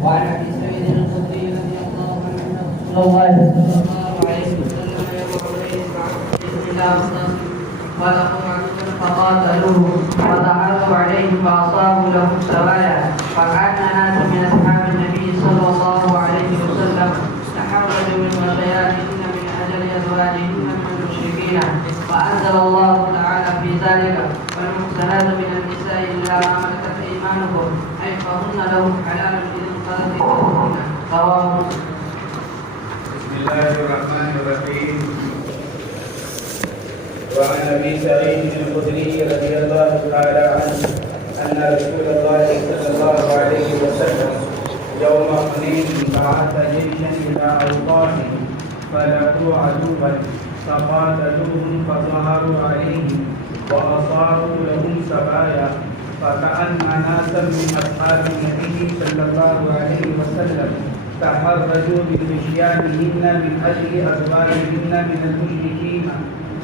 وعن ابي سعيد الخدري رضي الله عنه ان رسول الله صلى الله عليه وسلم يقول خلقوا عدوا فقاتلوه فظهروا عليه فاصابوا له السرايا فكان ناس من اصحاب النبي صلى الله عليه وسلم تحرجوا من وشياتهن من اجل ازواجهن من المشركين فانزل الله تعالى في ذلك والمحسنات من النساء الا ما ملكت ايمانكم اي فهن لهم حلال اذا انقضت عدتهن رواه مسلم. بسم الله الرحمن الرحيم. وعن ابي سعيد الخدري رضي الله تعالى عنه ان رسول الله صلى الله عليه وسلم يوم حنين بعث جيشا الى اوطان فلقوا عدوا فقاتلوهم فظهروا عليهم واصابوا لهم سبايا فكأن ناسا من اصحاب النبي صلى الله عليه وسلم تحرجوا بخشيانهن من اجل ازواجهن من المشركين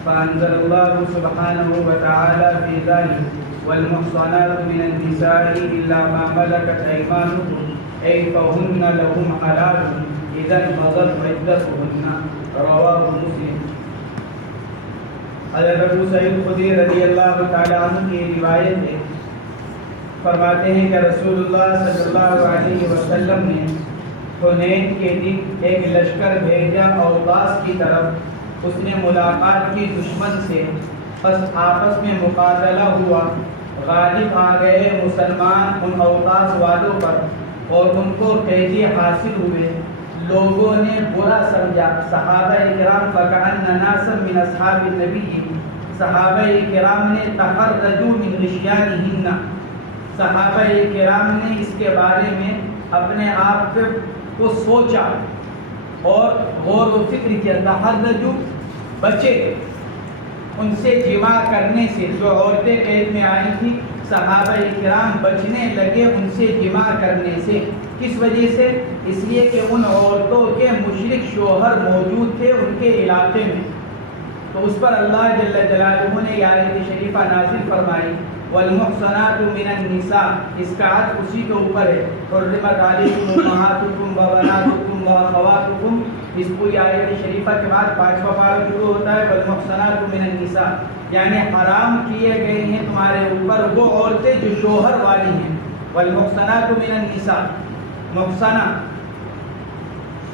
فأنزل الله سبحانه وتعالى في ذلك والمحصنات من النساء إلا ما ملكت أيمانكم أي فهن لهم حلال إذا انقضت عدتهن رواه مسلم. حضرت ابو سعید خدری رضی اللہ تعالیٰ عنہ کی روایت ہے، فرماتے ہیں کہ رسول اللہ صلی اللہ علیہ وسلم نے حنین کے دن ایک لشکر بھیجا اوطاس کی طرف. اس نے ملاقات کی دشمن سے، پس آپس میں مقابلہ ہوا. غالب آ گئے مسلمان ان اوطاس والوں پر اور ان کو قیدی حاصل ہوئے. لوگوں نے برا سمجھا. صحابہ کرام فکأن ناسا من اصحاب النبی، صحابہ کرام نے تحرجوا من غشیانہن، صحابہ کرام نے اس کے بارے میں اپنے آپ کو سوچا اور غور و فکر کیا. تحرجوا بچے ان سے جماع کرنے سے. جو عورتیں قید میں آئی تھیں صحابہ کرام بچنے لگے ان سے جماع کرنے سے. کس وجہ سے؟ اس لیے کہ ان عورتوں کے مشرک شوہر موجود تھے ان کے علاقے میں. تو اس پر اللہ جل جلالہ نے یہ آیت شریفہ نازل فرمائی والمحصنات من النساء. اس کا عطف اسی کے اوپر ہے. حرمت علیکم امہاتکم وبناتکم واخواتکم. اس پوری آیت شریفہ کے بعد 5واں پارہ شروع ہوتا ہے والمحصنات من النساء، یعنی حرام کیے گئے ہیں تمہارے اوپر وہ عورتیں جو شوہر والی ہیں. والمحصنات من النساء، محصنہ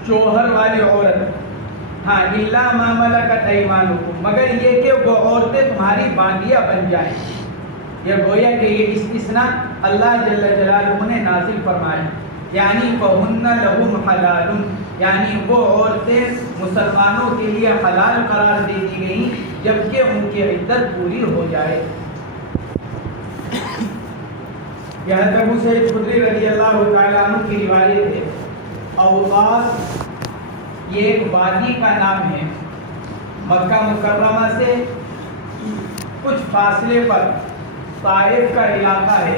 شوہر والی عورت. ہاں الا ما ملکت ایمانکم، مگر یہ کہ وہ عورتیں تمہاری باندیاں بن جائیں. یہ گویا کہ یہ استثناء اللہ جل جلالہ نے نازل فرمایا. یعنی فہن لہم حلال، یعنی وہ عورتیں مسلمانوں کے لیے حلال قرار دے دی گئیں جبکہ ان کی عدت پوری ہو جائے. یہ حضرت ابو سعید خدری رضی اللہ تعالیٰ عنہ کی روایت ہے. اوطاس یہ ایک وادی کا نام ہے. مکہ مکرمہ سے کچھ فاصلے پر طائف کا علاقہ ہے،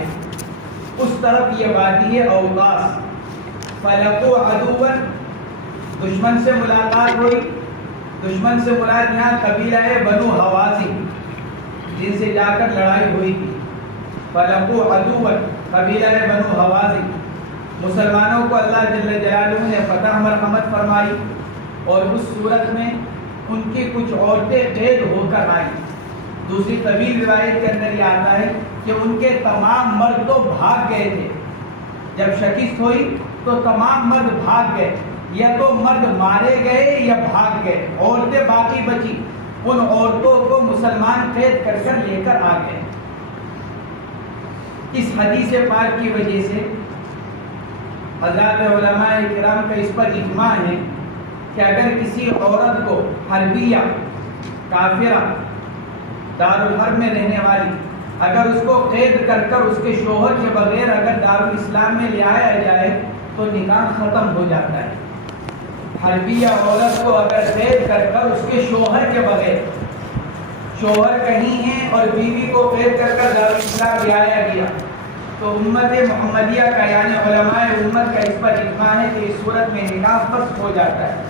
اس طرف یہ وادی ہے اوطاس. فلقوا عدوا، دشمن سے ملاقات ہوئی. دشمن سے مراد یہاں قبیلہ ہے بنو حوازن جن سے جا کر لڑائی ہوئی تھی. فلقوا عدوا، قبیلہ ہے بنو حوازن. مسلمانوں کو اللہ جل جلالہ نے فتح مرحمت فرمائی اور اس صورت میں ان کی کچھ عورتیں قید ہو کر آئیں. دوسری طویل روایت کے اندر یہ آتا ہے کہ ان کے تمام مرد تو بھاگ گئے تھے. جب شکست ہوئی تو تمام مرد بھاگ گئے، یا تو مرد مارے گئے یا بھاگ گئے، عورتیں باقی بچی. ان عورتوں کو مسلمان قید کر کر لے کر آ گئے. اس حدیث پاک کی وجہ سے حضرات علماء کرام کا اس پر اجماع ہے کہ اگر کسی عورت کو حربیہ کافرہ دارالحرب میں رہنے والی اگر اس کو قید کر کر اس کے شوہر کے بغیر اگر دارالاسلام میں لے آیا جائے تو نکاح ختم ہو جاتا ہے. حربیہ عورت کو اگر قید کر کر اس کے شوہر کے بغیر، شوہر کہیں ہیں اور بیوی کو قید کر کر دارالاسلام لے آیا گیا تو امت محمدیہ کا یعنی علماء امت کا اس پر اجماع ہے کہ اس صورت میں نکاح فسخ ہو جاتا ہے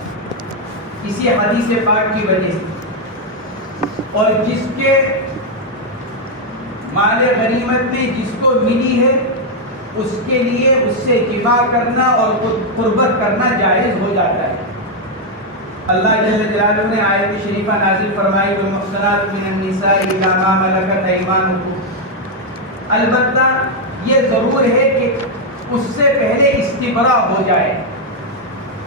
اسی حدیث پاک کی وجہ سے. اور جس کے مال غنیمت میں جس کو ملی ہے اس کے لیے اس سے جماع کرنا اور قربت کرنا جائز ہو جاتا ہے۔ اللہ جل جلالہ نے آیت شریفہ نازل فرمائی والمحصنات من النساء الا ما ملکت ایمانکم، البتہ یہ ضرور ہے کہ اس سے پہلے استبراء ہو جائے،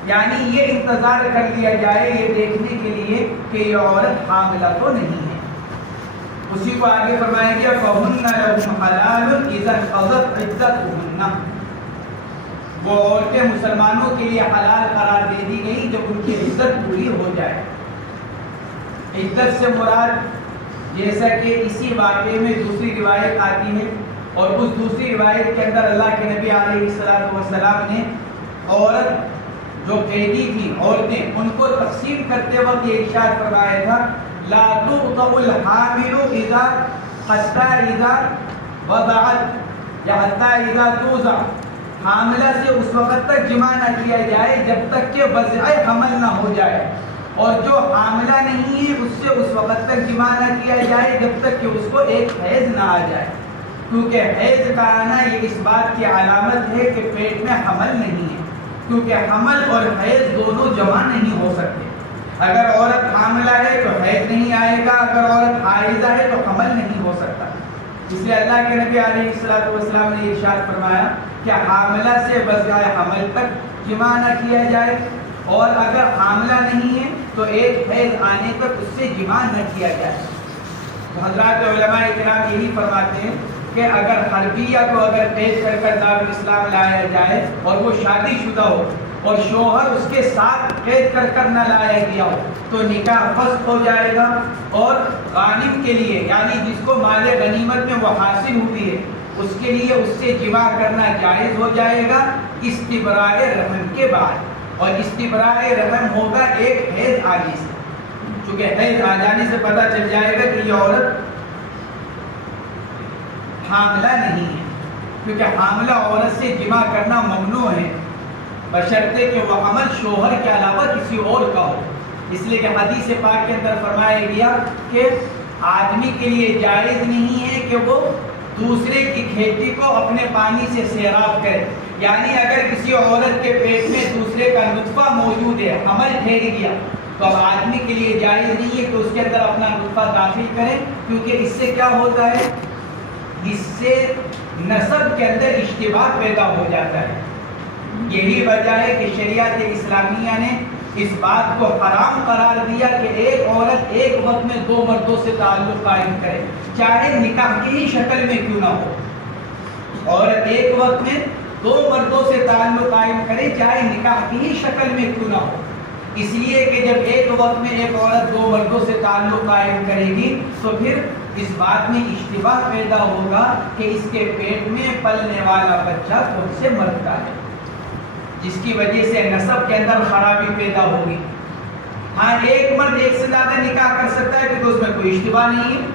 یعنی یہ انتظار کر لیا جائے یہ دیکھنے کے لیے کہ یہ عورت حاملہ تو نہیں ہے۔ اسی کو آگے فرمایا گیا فَهُنَّ لَهُمْ حَلَالٌ إِذَا انْقَضَتْ عِدَّتُهُنَّ، وہ عورتیں مسلمانوں کے لیے حلال قرار دے دی گئی جب ان کی عدت پوری ہو جائے۔ عدت سے مراد جیسا کہ اسی واقعے میں دوسری روایت آتی ہے، اور اس دوسری روایت کے اندر اللہ کے نبی علیہ السلام نے عورت جو قیدی تھی عورتیں ان کو تقسیم کرتے وقت یہ ارشاد فرمایا تھا لا تؤطأ الحامل اذا حتى اذا وضعت یا حتى اذا توضع، حاملہ سے اس وقت تک جماع نہ کیا جائے جب تک کہ وضع حمل نہ ہو جائے، اور جو حاملہ نہیں ہے اس سے اس وقت تک جماع نہ کیا جائے جب تک کہ اس کو ایک حیض نہ آ جائے، کیونکہ حیض کا آنا یہ اس بات کی علامت ہے کہ پیٹ میں حمل نہیں ہے، کیونکہ حمل اور حیض دونوں جمع نہیں ہو سکتے۔ اگر عورت حاملہ ہے تو حیض نہیں آئے گا، اگر عورت حائضہ ہے تو حمل نہیں ہو سکتا۔ اس لیے اللہ کے نبی علیہ السلام نے ارشاد فرمایا کہ حاملہ سے وضع حمل تک جماع نہ کیا جائے، اور اگر حاملہ نہیں ہے تو ایک حیض آنے تک اس سے جماع نہ کیا جائے۔ تو حضرات علماء کرام یہی فرماتے ہیں کہ اگر حربیہ کو اگر قید کر دارالاسلام لایا جائے اور وہ شادی شدہ ہو اور شوہر اس کے ساتھ قید کر نہ لایا گیا ہو تو نکاح فسخ ہو جائے گا، اور غانم کے لیے یعنی جس کو مال غنیمت میں وہ حاصل ہوئی ہے اس کے لیے اس سے جماع کرنا جائز ہو جائے گا استبراء رحم کے بعد، اور استبراء رحم ہوگا ایک حیض آنے سے، چونکہ حیض آ جانے سے پتہ چل جائے گا کہ یہ عورت حاملہ نہیں ہے، کیونکہ حاملہ عورت سے جماع کرنا ممنوع ہے بشرطے کہ وہ حمل شوہر کے علاوہ کسی اور کا ہو۔ اس لیے کہ حدیث پاک کے اندر فرمایا گیا کہ آدمی کے لیے جائز نہیں ہے کہ وہ دوسرے کی کھیتی کو اپنے پانی سے سیراب کرے، یعنی اگر کسی عورت کے پیٹ میں دوسرے کا نطفہ موجود ہے، حمل ٹھہر گیا، تو اب آدمی کے لیے جائز نہیں ہے کہ اس کے اندر اپنا نطفہ داخل کرے، کیونکہ اس سے کیا ہوتا ہے، اس سے نسب کے اندر اشتباہ پیدا ہو جاتا ہے۔ یہی وجہ ہے کہ شریعت اسلامیہ نے اس بات کو حرام قرار دیا کہ ایک عورت ایک وقت میں دو مردوں سے تعلق قائم کرے، چاہے نکاح کی ہی شکل میں کیوں نہ ہو۔ عورت ایک وقت میں دو مردوں سے تعلق قائم کرے، چاہے نکاح کی ہی شکل میں کیوں نہ ہو، اس لیے کہ جب ایک وقت میں ایک عورت دو مردوں سے تعلق قائم کرے گی تو پھر اس بات میں اشتباہ پیدا ہوگا کہ اس کے پیٹ میں پلنے والا بچہ کون سے مرد کا ہے، جس کی وجہ سے نسب کے اندر خرابی پیدا ہوگی۔ ہاں ایک مرد ایک سے زیادہ نکاح کر سکتا ہے کیونکہ اس میں کوئی اشتباہ نہیں ہے،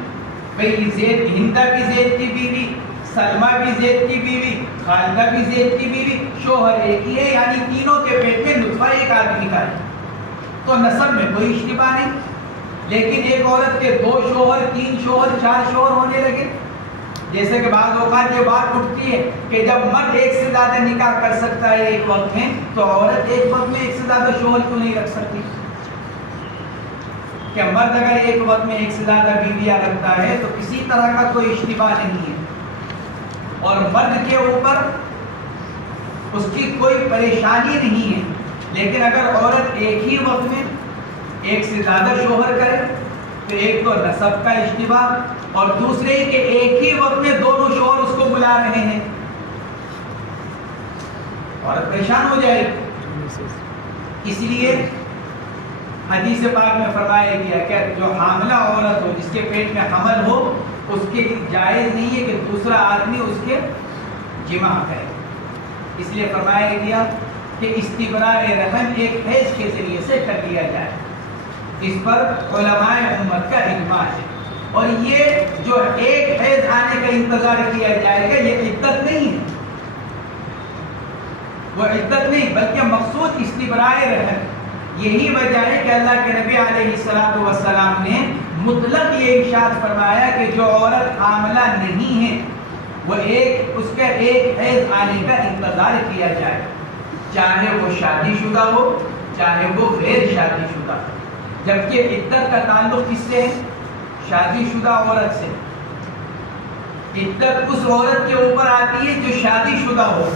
بھئی ہندہ بھی زید کی بیوی، سلمہ بھی زید کی بیوی، خالدہ بھی زید کی بیوی، شوہر ایک ہی ہے، یعنی تینوں کے پیٹ میں نطفہ ایک آدمی کا ہے، تو نسب میں کوئی اشتباہ نہیں۔ لیکن ایک عورت کے دو شوہر، تین شوہر، چار شوہر ہونے لگے، جیسے کہ بعض اوقات یہ بات اٹھتی ہے کہ جب مرد ایک سے زیادہ نکاح کر سکتا ہے ایک وقت میں، تو عورت ایک وقت میں ایک سے زیادہ شوہر کیوں نہیں رکھ سکتی؟ کہ مرد اگر ایک وقت میں ایک سے زیادہ بیویاں رکھتا ہے تو کسی طرح کا کوئی اشتباہ نہیں ہے، اور مرد کے اوپر اس کی کوئی پریشانی نہیں ہے۔ لیکن اگر عورت ایک ہی وقت میں ایک سے زیادہ شوہر کرے تو ایک تو نسب کا اشتباہ، اور دوسرے کہ ایک ہی وقت میں دونوں شوہر اس کو بلا رہے ہیں، عورت پریشان ہو جائے گی۔ اس لیے حدیث پاک میں فرمایا گیا کہ جو حاملہ عورت ہو، جس کے پیٹ میں حمل ہو، اس کے لیے جائز نہیں ہے کہ دوسرا آدمی اس کے جماع کرے۔ اس لیے فرمایا گیا کہ استبراء رحم ایک حیض کے ذریعے سے کر لیا جائے، اس پر علماء امت کا اجماع ہے، اور یہ جو ایک حیض آنے کا انتظار کیا جائے گا یہ عدت نہیں ہے، وہ عدت نہیں بلکہ مقصود استبراء رحم۔ یہی وجہ ہے کہ اللہ کے نبی علیہ السلام نے مطلق یہ ارشاد فرمایا کہ جو عورت حاملہ نہیں ہے وہ اس کا ایک حیض آنے کا انتظار کیا جائے، چاہے وہ شادی شدہ ہو چاہے وہ غیر شادی شدہ، جبکہ عدت کا تعلق کس سے ہے؟ شادی شدہ عورت سے۔ عدت اس عورت کے اوپر آتی ہے جو شادی شدہ ہو،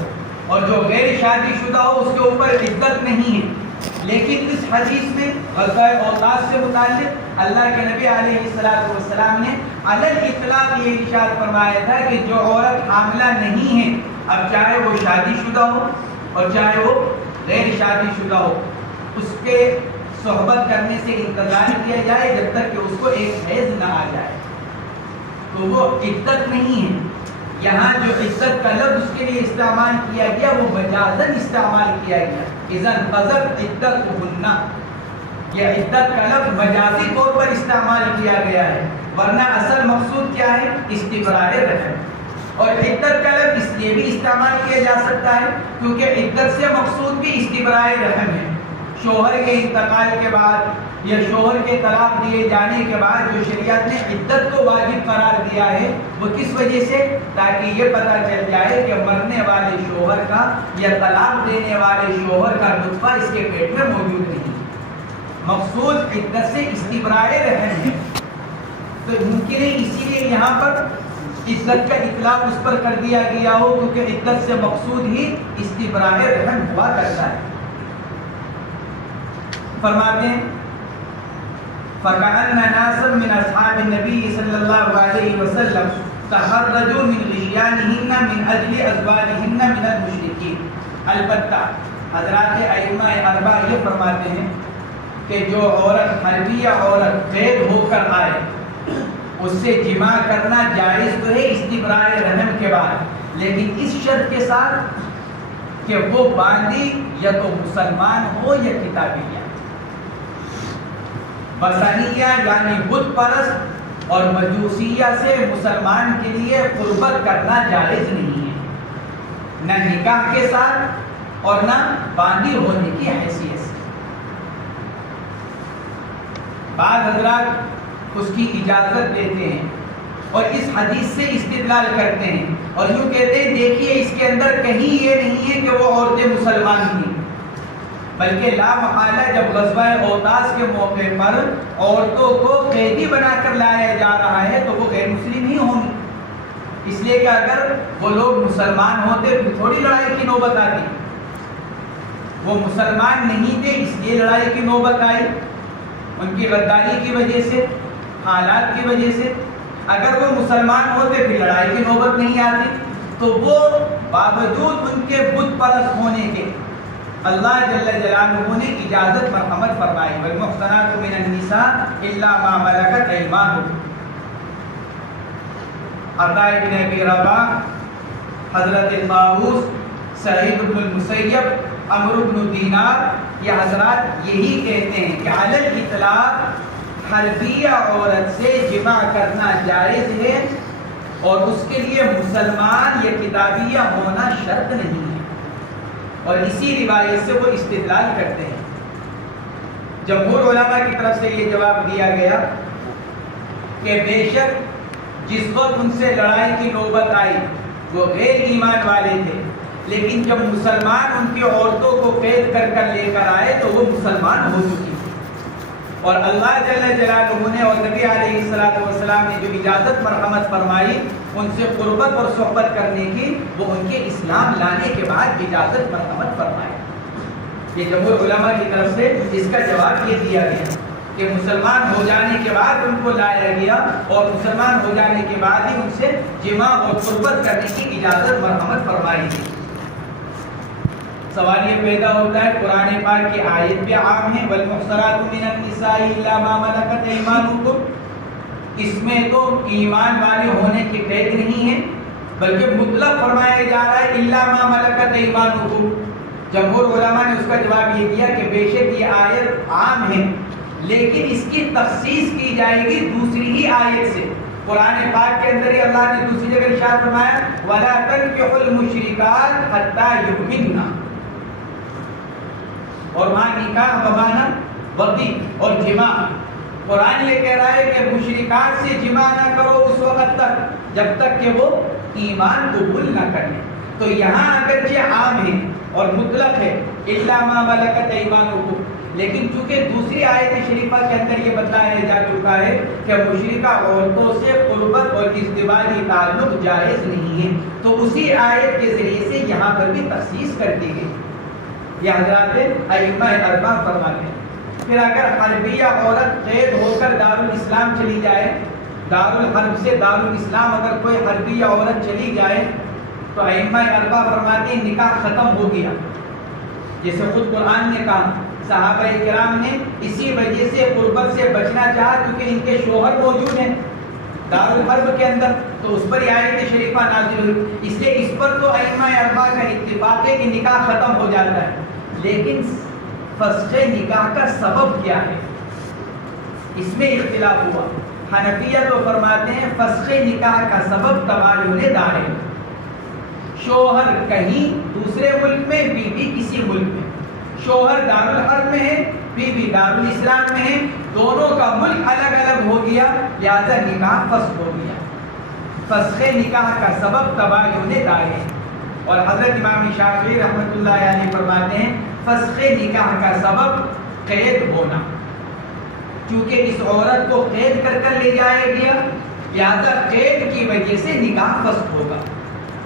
اور جو غیر شادی شدہ ہو اس کے اوپر عدت نہیں ہے۔ لیکن اس حدیث میں غزوہ اوطاس سے متعلق اللہ کے نبی علیہ السلام نے علی الاطلاق یہ ارشاد فرمایا تھا کہ جو عورت حاملہ نہیں ہے، اب چاہے وہ شادی شدہ ہو اور چاہے وہ غیر شادی شدہ ہو، اس کے صحبت کرنے سے انتظار کیا جائے جب تک کہ اس کو ایک حیض نہ آ جائے، تو وہ عدت نہیں ہے۔ یہاں جو عدت کا لفظ اس کے لیے استعمال کیا گیا وہ مجازن استعمال کیا گیا، اذن قذف عدتہن، یہ عدت کا لفظ مجازی طور پر استعمال کیا گیا ہے، ورنہ اصل مقصود کیا ہے؟ استبراء رحم۔ اور عدت کا لفظ اس لیے بھی استعمال کیا جا سکتا ہے کیونکہ عدت سے مقصود بھی استبراء رحم ہے۔ شوہر کے انتقال کے بعد یا شوہر کے طلاق دیے جانے کے بعد جو شریعت نے عدت کو واجب قرار دیا ہے وہ کس وجہ سے؟ تاکہ یہ پتہ چل جائے کہ مرنے والے شوہر کا یا طلاق دینے والے شوہر کا نطفہ اس کے پیٹ میں موجود نہیں۔ مقصود عدت سے استبراء رحم ہے، تو ممکن ہے اسی لیے یہاں پر عدت کا اطلاق اس پر کر دیا گیا ہو کیونکہ عدت سے مقصود ہی استبراء رحم ہوا کرتا ہے۔ فرماتے ہیں فَكَأَنَّ نَاسًا مِنْ أَصْحَابِ النَّبِيِّ صلی اللہ علیہ وسلم تَحَرَّجُوا مِنْ غِشْيَانِهِنَّ مِنْ أَجْلِ أَزْوَاجِهِنَّ مِنَ الْمُشْرِكِينَ۔ البتہ حضرات ائمہ اربعہ یہ فرماتے ہیں کہ جو عورت حربیہ عورت قید ہو کر آئے اس سے جماع کرنا جائز تو ہے استبراء رحم کے بعد، لیکن اس شرط کے ساتھ کہ وہ باندی یا تو مسلمان ہو یا کتابیہ۔ بسنیہ یعنی بت پرست اور مجوسیہ سے مسلمان کے لیے قربت کرنا جائز نہیں ہے، نہ نکاح کے ساتھ اور نہ باندی ہونے کی حیثیت سے۔ بعض حضرات اس کی اجازت دیتے ہیں اور اس حدیث سے استدلال کرتے ہیں اور یوں کہتے ہیں دیکھیے اس کے اندر کہیں یہ نہیں ہے کہ وہ عورتیں مسلمان تھیں، بلکہ لا محالہ جب غزوہ اوطاس کے موقع پر عورتوں کو قیدی بنا کر لایا جا رہا ہے تو وہ غیر مسلم ہی ہوں گی، اس لیے کہ اگر وہ لوگ مسلمان ہوتے تو تھوڑی لڑائی کی نوبت آتی، وہ مسلمان نہیں تھے اس لیے لڑائی کی نوبت آئی، ان کی غداری کی وجہ سے، حالات کی وجہ سے۔ اگر وہ مسلمان ہوتے پھر لڑائی کی نوبت نہیں آتی، تو وہ باوجود ان کے بت پرست ہونے کے اللہ جل جلالہ نے اجازت مرحمت فرمائی، والمحصنات من النساء الا ما ملکت ایمانکم۔ عطاء ابن ابی رباح، حضرت طاؤوس، سعید بن المسیب، عمرو بن دینار، یہ حضرات یہی کہتے ہیں کہ علی الاطلاق حربیہ عورت سے جماع کرنا جائز ہے اور اس کے لیے مسلمان یا کتابیہ ہونا شرط نہیں ہے، اور اسی روایت سے وہ استدلال کرتے ہیں۔ جمہور علماء کی طرف سے یہ جواب دیا گیا کہ بے شک جس وقت ان سے لڑائی کی نوبت آئی وہ غیر ایمان والے تھے، لیکن جب مسلمان ان کی عورتوں کو قید کر کر لے کر آئے تو وہ مسلمان ہو چکی تھی، اور اللہ جل جلالہ نے اور نبی علیہ السلام نے جو اجازت مرحمت فرمائی ان سے قربت اور صحبت کرنے کی، وہ ان کے اسلام لانے کے بعد اجازت مرحمت فرمائی۔ یہ جمہور علماء کی طرف سے اس کا جواب یہ دیا گیا کہ مسلمان ہو جانے کے بعد ان کو لایا گیا اور مسلمان ہو جانے کے بعد ہی ان سے جماع اور قربت کرنے کی اجازت مرحمت فرمائی گئی۔ سوال یہ پیدا ہوتا ہے قرآن پاک کی آیت بھی عام ہے والمحصنات من النساء الا ما ملکت ایمانکم، اس میں تو ایمان والے ہونے کی قید نہیں ہے بلکہ مطلق فرمایا جا رہا ہے الا ما ملکت ایمانکم۔ جمہور علماء نے اس کا جواب یہ دیا کہ بے شک یہ آیت عام ہے لیکن اس کی تخصیص کی جائے گی دوسری ہی آیت سے۔ قرآن پاک کے اندر ہی اللہ نے دوسری جگہ ارشاد فرمایا وَلَا تَنكِحُوا الْمُشْرِكَاتِ حَتَّى يُؤْمِنَّ، اور وہاں نکاح بمانا وقتی اور جماع، قرآن یہ کہہ رہا ہے کہ مشرکات سے جماع نہ کرو اس وقت تک جب تک کہ وہ ایمان قبول نہ کر لیں. تو یہاں اگرچہ عام ہے اور مطلق ہے الا ما ملکت ایمانکم، لیکن چونکہ دوسری آیت شریفہ کے اندر یہ بتایا جا چکا ہے کہ مشرکہ عورتوں سے قربت اور ازدواجی تعلق جائز نہیں ہے، تو اسی آیت کے ذریعے سے یہاں پر بھی تخصیص کر دی گئی. یہ حضرات ائمہ اربعہ فرماتے ہیں. پھر اگر حربیہ عورت قید ہو کر دارالاسلام چلی جائے، دارالحرب سے دارالاسلام اگر کوئی حربیہ عورت چلی جائے تو ائمہ اربعہ فرماتے ہیں نکاح ختم ہو گیا. جیسے خود قرآن نے کہا صحابہ کرام نے اسی وجہ سے قربت سے بچنا چاہا کیونکہ ان کے شوہر موجود ہیں دارالحرب کے اندر، تو اس پر یہ آیت شریفہ نازل ہوئی. اس لیے اس پر تو ائمہ اربعہ کا اتفاق ہے کہ نکاح ختم ہو جاتا ہے. لیکن فسخ نکاح کا سبب کیا ہے اس میں اختلاف ہوا. حنفیہ تو فرماتے ہیں فسخ نکاح کا سبب تباین دار ہے. شوہر کہیں دوسرے ملک میں، بیوی کسی ملک میں. شوہر دارالحرب میں ہے، بیوی دارالاسلام میں ہے، دونوں کا ملک الگ الگ ہو گیا، لہذا نکاح فسخ ہو گیا. فسخ نکاح کا سبب تباین دار ہے. اور حضرت امام شافعی رحمۃ اللہ علیہ فرماتے ہیں فسخ نکاح کا سبب قید ہونا، چونکہ اس عورت کو قید کر کر لے جایا گیا، لہذا قید کی وجہ سے نکاح فسخ ہوگا.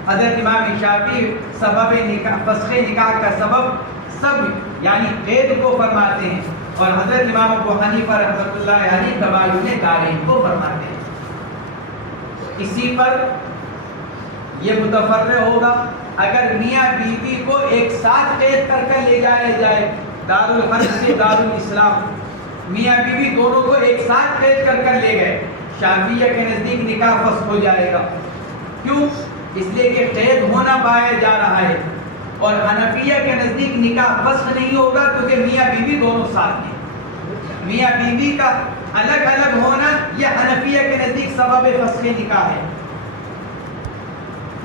حضرت امام شافعی سبب نکاح فسخ نکاح کا سبب سب یعنی قید کو فرماتے ہیں، اور حضرت امام ابو حنیفہ رحمۃ اللہ علیہ تباین دارین کو فرماتے ہیں. اسی پر یہ متفرع ہوگا اگر میاں بیوی کو ایک ساتھ قید کر کر لے جایا جائے دارالحرب سے دارالاسلام، میاں بیوی دونوں کو ایک ساتھ قید کر کر لے گئے، شافعیہ کے نزدیک نکاح فسخ ہو جائے گا. کیوں؟ اس لیے کہ قید ہونا پایا جا رہا ہے. اور حنفیہ کے نزدیک نکاح فسخ نہیں ہوگا کیونکہ میاں بیوی دونوں ساتھ ہیں. میاں بیوی کا الگ الگ ہونا یہ حنفیہ کے نزدیک سبب فسخ نکاح ہے.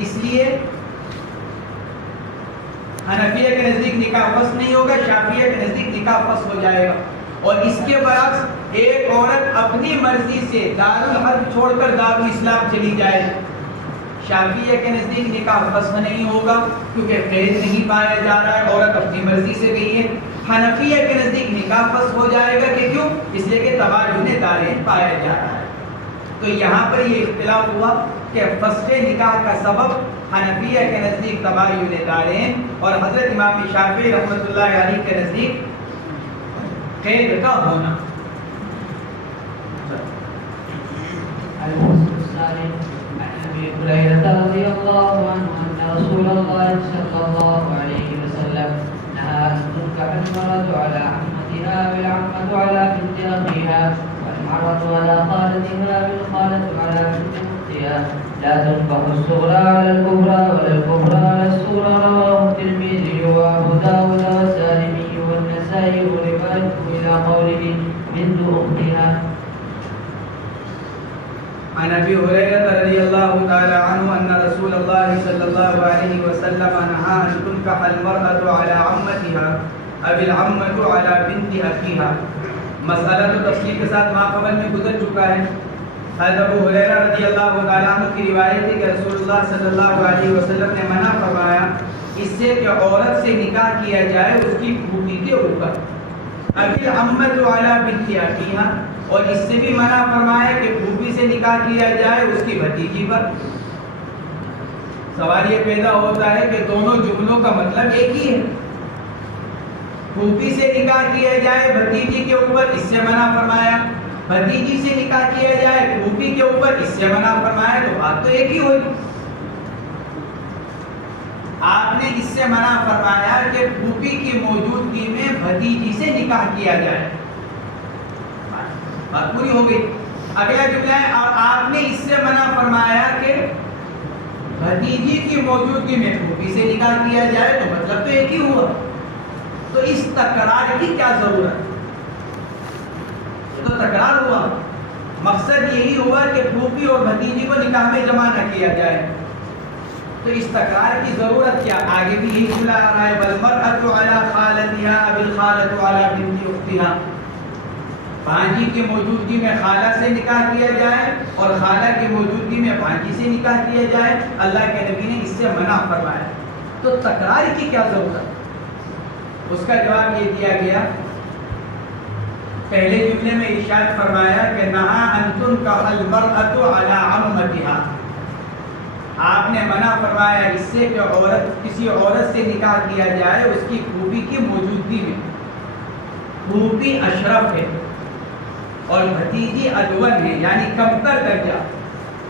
اس لیے حنفیہ کے نزدیک نکاح فسخ نہیں ہوگا، شافعیہ کے نزدیک نکاح فسخ ہو جائے گا. اور اس کے برعکس ایک عورت اپنی مرضی سے دارالحرب چھوڑ کر دارالاسلام چلی جائے، شافعیہ کے نزدیک نکاح فسخ نہیں ہوگا کیونکہ قید نہیں پایا جا رہا ہے، عورت اپنی مرضی سے گئی ہے. حنفیہ کے نزدیک نکاح فسخ ہو جائے گا کہ کیوں؟ اس لیے کہ تباین دارین پایا جا رہا ہے. تو یہاں پر یہ اختلاف ہوا کہ فسخ نکاح کا سبب حنفیہ کے نزدیک تباین دارین اور حضرت امام شافعی رحمۃ اللہ علیہ کے نزدیک قید کا ہونا. أبي هريرة رضي الله عنه أن رسول الله صلى الله عليه وسلم نهى أن تنكح المرأة على عمتها والعمة على بنت أخيها والمرأة على خالتها والخالة على بنت أختها لا تنكح الصغرى على الكبرى ولا الكبرى على الصغرى. رواه الترمذي وأبو داود والسالمي والنسائي وروايته إلى قوله بنت أختها. عن ابي هريره رضي الله تعالى عنه ان رسول الله صلى الله عليه وسلم نهى ان تنكح المرأة على عمتها او العمة على بنت اخيها. مسئلہ تو تفصیل کے ساتھ ماقبل میں گزر چکا ہے. حضرت ابو ہریرہ رضی اللہ تعالیٰ عنہ کی روایت ہے کہ رسول اللہ صلی اللہ علیہ وسلم نے منع فرمایا اس سے کہ عورت سے نکاح کیا جائے اس کی پھوپھی کے اوپر، ابی العمۃ علی بنت اخیها، اور اس سے بھی منع فرمایا کہ پھوپھی سے نکاح کیا جائے اس کی بھتیجی پر. سوال یہ پیدا ہوتا ہے کہ دونوں جملوں کا مطلب ایک ہی ہے. پھوپھی سے نکاح کیا جائے بھتیجی کے اوپر، اس سے منع فرمایا. بھتیجی سے نکاح کیا جائے پھوپھی کے اوپر، اس سے منع فرمایا. تو بات تو ایک ہی ہوئی. آپ نے اس سے منع فرمایا کہ پھوپھی کی موجودگی میں بھتیجی سے نکاح کیا جائے، بات پوری ہو گئی. اگلا جملہ ہے اور آپ نے اس سے منع فرمایا کہ بھتیجی کی موجودگی میں پھوپھی سے نکاح کیا جائے، تو مطلب تو ایک ہی ہوا. تو اس تکرار کی کیا ضرورت؟ تو تکرار ہوا، مقصد یہی ہوا کہ پھوپھی اور بھتیجی کو نکاح میں جمع نہ کیا جائے. تو اس تکرار کی ضرورت کیا؟ آگے بھی یہی جملہ آ رہا ہے والمرأة علی خالتها بالخالة علی بنت اختها. بھانجی کی موجودگی میں خالہ سے نکاح کیا جائے اور خالہ کی موجودگی میں بھانجی سے نکاح کیا جائے، اللہ کے نبی نے اس سے منع فرمایا، تو تکرار کی کیا ضرورت؟ اس کا جواب یہ دیا گیا، پہلے جملے میں ارشاد فرمایا کہ نہا ان تنکح المرأة علی عمتها، آپ نے منع فرمایا اس سے کہ عورت کسی عورت سے نکاح کیا جائے اس کی پھوپھی کی موجودگی میں۔ پھوپھی اشرف ہے اور بھتیجی ادون ہے، یعنی کمتر درجہ،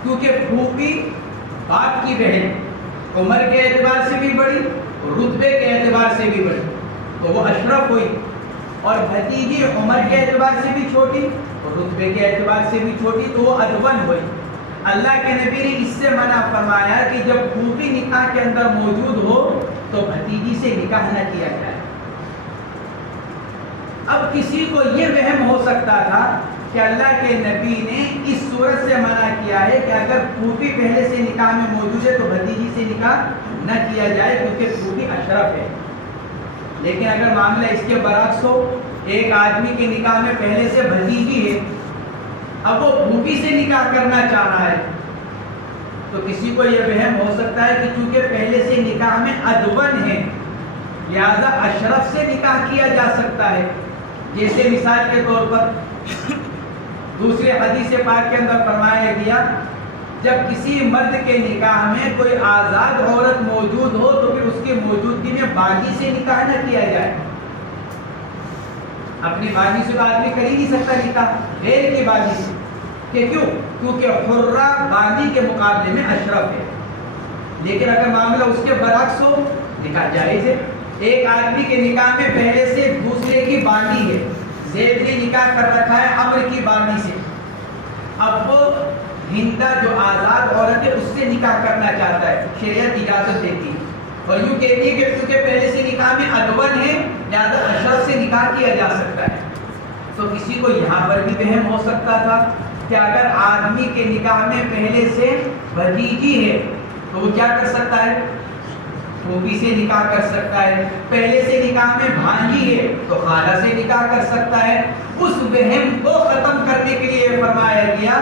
کیونکہ پھوپھی باپ کی بہن، عمر کے اعتبار سے بھی بڑی، رتبے کے اعتبار سے بھی بڑی، تو وہ اشرف ہوئی، اور بھتیجی عمر کے اعتبار سے بھی چھوٹی اور رتبے کے اعتبار سے بھی چھوٹی، تو وہ ادون ہوئی۔ اللہ کے نبی نے اس سے منع فرمایا کہ جب پھوپھی نکاح کے اندر موجود ہو تو بھتیجی سے نکاح نہ کیا جائے۔ اب کسی کو یہ وہم ہو سکتا تھا کہ اللہ کے نبی نے اس صورت سے منع کیا ہے کہ اگر پھوپھی پہلے سے نکاح میں موجود ہے تو بھتیجی سے نکاح نہ کیا جائے کیونکہ پھوپھی اشرف ہے۔ لیکن اگر معاملہ اس کے برعکس ہو، ایک آدمی کے نکاح میں پہلے سے بھتیجی ہے، اب وہ پھوپھی سے نکاح کرنا چاہ رہا ہے، تو کسی کو یہ وہم ہو سکتا ہے کہ چونکہ پہلے سے نکاح میں ادون ہے لہذا اشرف سے نکاح کیا جا سکتا ہے۔ جیسے مثال کے طور پر دوسرے حدیث پاک کے اندر فرمایا گیا، جب کسی مرد کے نکاح میں کوئی آزاد عورت موجود ہو تو پھر اس کی موجودگی میں باغی سے نکاح نہ کیا جائے۔ اپنی باغی سے آدمی کر ہی نہیں سکتا نکاح، غیر کی باغی سے، کہ کیوں؟ کیونکہ حرہ باغی کے مقابلے میں اشرف ہے۔ لیکن اگر معاملہ اس کے برعکس ہو، نکاح جائز ہے۔ ایک آدمی کے نکاح میں پہلے سے دوسرے کی باغی ہے، زید نے نکاح کر رکھا ہے عمر کی باغی سے، اب وہ ہندا جو آزاد عورت ہے اس سے نکاح کرنا چاہتا ہے، شریعت اجازت دیتی ہے اور یوں کہتی ہے کہ کیونکہ پہلے سے نکاح میں ادون ہے لہذا اشرف سے نکاح کیا جا سکتا ہے۔ تو کسی کو یہاں پر بھی وہم ہو سکتا تھا کہ اگر آدمی کے نکاح میں پہلے سے بھتیجی ہے تو وہ کیا کر سکتا ہے؟ پھوپھی سے نکاح کر سکتا ہے۔ پہلے سے نکاح میں بھانجی ہے تو خالہ سے نکاح کر سکتا ہے۔ اس وہم کو ختم کرنے کے لیے فرمایا گیا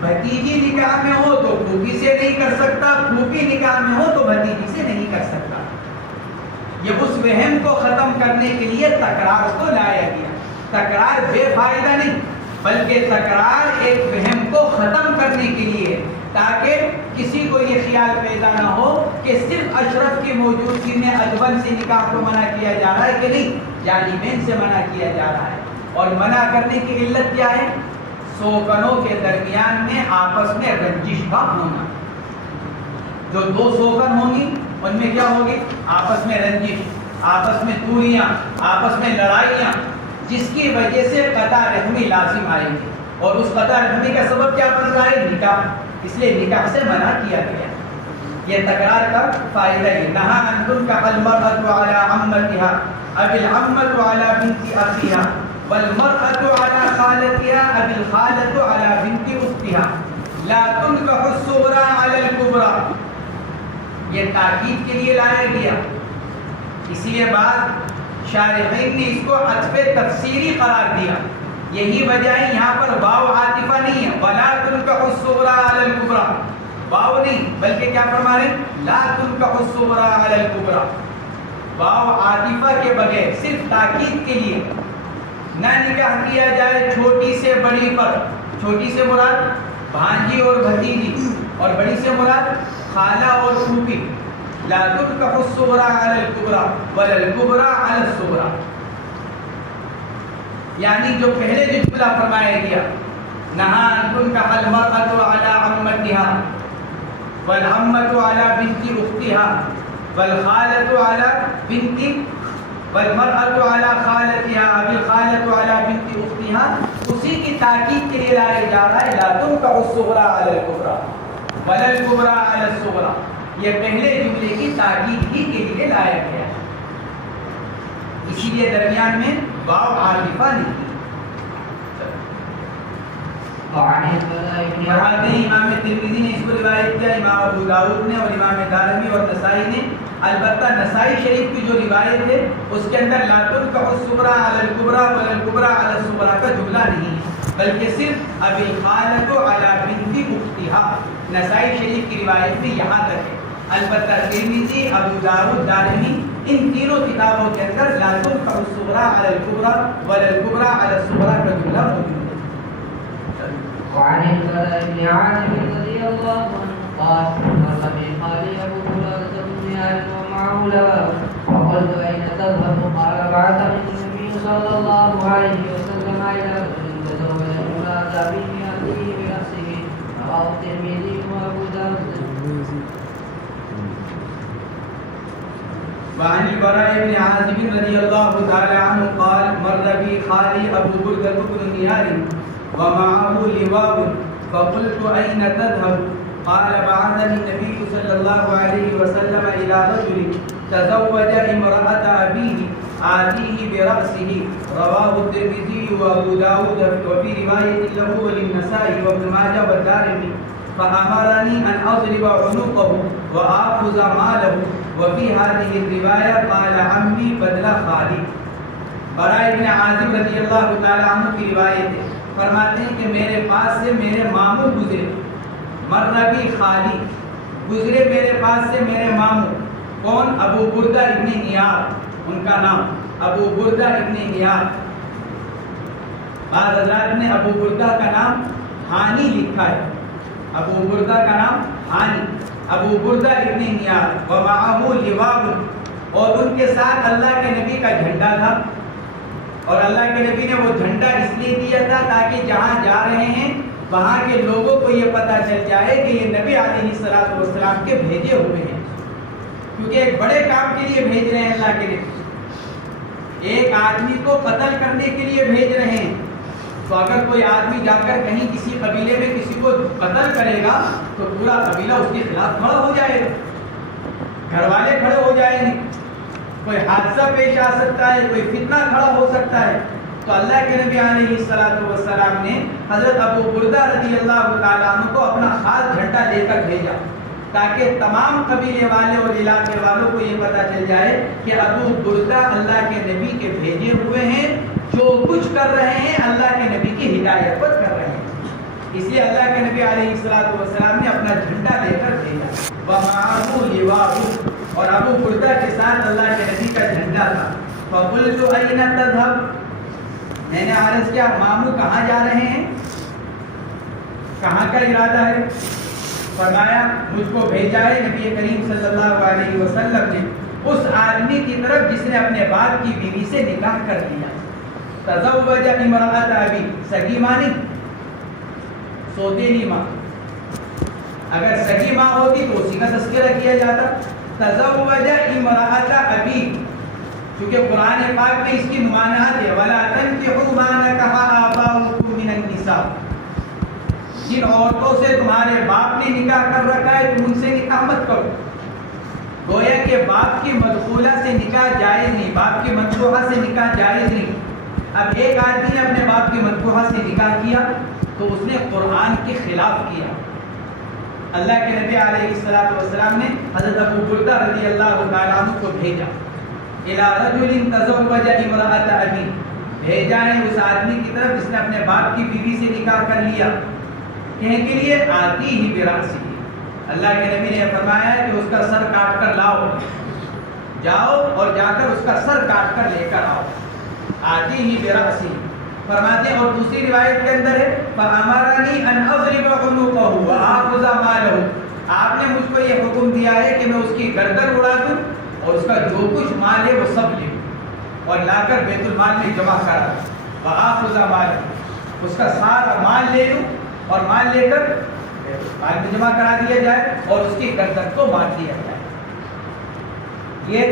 بھتیجی نکاح میں ہو تو پھوپھی سے نہیں کر سکتا، پھوپھی نکاح میں ہو تو بھتیجی سے نہیں کر سکتا۔ یہ اس وہم کو ختم کرنے کے لیے تکرار کو لایا گیا۔ تکرار بے فائدہ نہیں بلکہ تکرار ایک وہم کو ختم کرنے کے لیے، تاکہ کسی کو یہ خیال پیدا نہ ہو کہ صرف اشرف کی موجودگی میں ادون سے نکاح کو منع کیا جا رہا ہے، کہ نہیں، جانبین سے منع کیا جا رہا ہے۔ اور منع کرنے کی علت کیا ہے؟ سوکنوں کے درمیان میں آپس میں رنجش کا ہونا۔ جو دو سوکن ہوں گی ان میں کیا ہوگی؟ آپس میں رنجش، آپس میں دوریاں، آپس میں لڑائیاں، جس کی وجہ سے قطع رحمی لازم آئے گی، اور اس قطع رحمی کا سبب کیا بن رہا ہے؟ نکاح۔ اس لیے نکاح سے منع کیا گیا۔ یہ تکرار کا فائدہ ہے۔ نہا ان تنکح المرأة علی عمتها اب العمة علی بنت اخیها والمرأة علی خالتها اب الخالة علی بنت اختها لا تنکح الصغرى علی الكبرى۔ یہ تاکید کے لیے لایا گیا، اسی لیے بعد شارحین نے اس کو عطف تفسیری قرار دیا۔ یہی وجہ ہے یہاں پر واو عاطفہ نہیں ہے، ولا تنکح الصغرى علی الكبرى، واو نہیں بلکہ کیا فرما رہے ہیں؟ لا تنکح الصغرى علی الكبرى۔ واو عاطفہ کے بغیر صرف تاکید کے لیے، نہ نکاح کیا جائے چھوٹی سے بڑی پر۔ چھوٹی سے مراد بھانجی اور بھتیجی، اور بڑی سے مراد خالہ اور پھوپھی۔ لا تنکح الصغرى علی الكبرى ولا الكبرى علی الصغرى، یعنی جو پہلے جو جملہ فرمایا گیا، نہا ان تنکح المرأة علی عمتها والعمة علی بنت اختها والخالة علی بنت والمرأة علی خالتها اب الخالة علی بنت اختها، اسی کی تاکید کے لیے لایا جا رہا ہے لا تنکح الصغرى علی الكبرى ولا الكبرى علی الصغرى۔ یہ پہلے جملے کی تاکید ہی کے لیے لایا گیا ہے، اسی لیے درمیان میں واو عاطفہ نہیں۔ امام ترمذی نے اس کو روایت کیا، امام ابو داؤد نے اور امام دارمی اور نسائی نے البتہ نسائی شریف کی جو روایت ہے اس کے اندر لا تنکح الصغریٰ علی الکبریٰ ولا الکبریٰ علی الصغریٰ کا جملہ نہیں ہے، بلکہ صرف ابی الخالۃ علی بنت اختہا، نسائی شریف کی روایت میں یہاں تک ہے۔ البتہ ترمذی، ابو داؤد، دارمی، ان تینوں کتابوں کے اندر لا تنکح الصغریٰ علی الکبریٰ ولا الکبریٰ علی الصغریٰ کا جملہ موجود ہے۔ وعن البراء بن عازب رضي الله عنه قال مر بي خالي ابو هريره بن زياد ومعه لباب فقلت اين تذهب؟ قال بعثني النبي صلى الله عليه وسلم الى رجل تزوج امراه به ياتيه براسه، رواه الترمذي وابو داود. وعن البراء بن عازب رضي الله تعالى عنه قال مر بي خالي ابو بردة بن زياد ومعه لواء فقلت أين تذهب؟ قال بعثني النبي صلى الله عليه وسلم إلى رجل تزوج امرأة أبيه آتيه برأسه، رواه الترمذي وأبو داود وفي رواية له وللنسائي وابن ماجه والدارمي، فأمرني أن أضرب عنقه وآخذ ماله، وفي هذه الرواية قال عمي بدل خالي۔ براء بن عازب رضی اللہ تعالی عنہ کی روایت ہے، فرماتے ہیں کہ میرے پاس سے میرے ماموں گزرے، مربی خالی گزرے میرے پاس سے میرے ماموں، کون؟ ابو بردہ ابن نیار، ان کا نام ابو بردہ ابن نیار۔ بعض حضرات نے ابو بردہ کا نام ہانی لکھا ہے، ابو بردہ کا نام ہانی، ابو بردہ ابن نیار، ومعہ لواء، اور ان کے ساتھ اللہ کے نبی کا جھنڈا تھا، اور اللہ کے نبی نے وہ جھنڈا اس لیے دیا تھا تاکہ جہاں جا رہے ہیں وہاں کے لوگوں کو یہ پتہ چل جائے کہ یہ نبی علیہ السلام کے بھیجے ہوئے ہیں، کیونکہ ایک بڑے کام کے لیے بھیج رہے ہیں اللہ کے نبی، ایک آدمی کو قتل کرنے کے لیے بھیج رہے ہیں۔ تو اگر کوئی آدمی جا کر کہیں کسی قبیلے میں کسی کو قتل کرے گا تو پورا قبیلہ اس کے خلاف کھڑا ہو جائے گا، گھر والے کھڑے ہو جائیں گے، کوئی حادثہ پیش آ سکتا ہے، کوئی فتنہ کھڑا ہو سکتا ہے۔ تو اللہ کے نبی علیہ السلام نے حضرت ابو بردہ رضی اللہ تعالیٰ عنہ کو اپنا خاص جھنڈا لے کر بھیجا تاکہ تمام قبیلے والے اور علاقے والوں کو یہ پتہ چل جائے کہ ابو بردہ اللہ کے نبی کے بھیجے ہوئے ہیں، جو کچھ کر رہے ہیں اللہ کے نبی کی ہدایت پر کر رہے ہیں۔ اس لیے اللہ کے نبی علیہ السلام نے اپنا جھنڈا لے کر بھیجا، وَمَعَهُ لِوَاءٌ، اور ابو بردہ کے ساتھ اللہ کے نبی کا جھنڈا تھا۔ فَقُلْتُ أَيْنَ تَذْهَبْ، میں نے عرض کیا ماموں کہاں جا رہے ہیں، کہاں کا ارادہ ہے؟ فرمایا مجھ کو بھیجا ہے نبی کریم صلی اللہ علیہ وسلم نے اس آدمی کی طرف جس نے اپنے باپ کی بیوی سے نکاح کر لیا۔ تزوج امرأۃ ابی، سگی ماں نہیں، سوتیلی ماں، اگر سگی ماں ہوتی تو اسی کا تذکرہ کیا جاتا۔ تزوج امرأۃ ابی، کیونکہ قرآن پاک میں اس کی ممانعت ہے، وَلَا تَنكِحُوا مَا نَكَحَ آبَاؤُكُم مِّنَ النِّسَاءِ، جن عورتوں سے تمہارے باپ نے نکاح کر رکھا ہے تم ان سے نکاح مت کرو۔ گویا کہ باپ کی مدخولہ سے نکاح جائز نہیں، باپ کی منصوحہ سے نکاح جائز نہیں۔ اب ایک آدمی نے اپنے باپ کی منصوحہ سے نکاح کیا تو اس نے قرآن کے خلاف کیا۔ اللہ کے نبی علیہ السلام نے حضرت ابو بردہ رضی اللہ تعالیٰ عنہ کو بھیجا، اِلَى رَجُلٍ تَزَوَّجَ امْرَأَةَ أَبِيهِ، بھیجا ہے اس آدمی کی طرف جس نے اپنے باپ کی بیوی سے نکاح کر لیا، کہنے کے لیے آتی ہی برأسہ، اللہ کے نبی نے فرمایا ہے کہ اس کا سر کاٹ کر لاؤ، جاؤ اور جا کر اس کا سر کاٹ کر لے کر آؤ، آتی ہی برأسہ۔ فرماتے ہیں اور دوسری روایت کے اندر ہے فَأَمَرَنِي أَنْ أَضْرِبَ عُنُقَهُ وَآخُذَ مَالَهُ، آپ نے مجھ کو یہ حکم دیا ہے کہ میں اس کی گردن اڑا دوں اور اس کا جو کچھ مال ہے وہ سب لے اور لا کر بیت المال میں جمع کرا، وآخُذَ مَالَهُ، اس کا سارا مال لے لوں اور مال لے کر مال میں جمع کرا دیا جائے اور اس کی گردن کو مار دیا جائے۔ یہ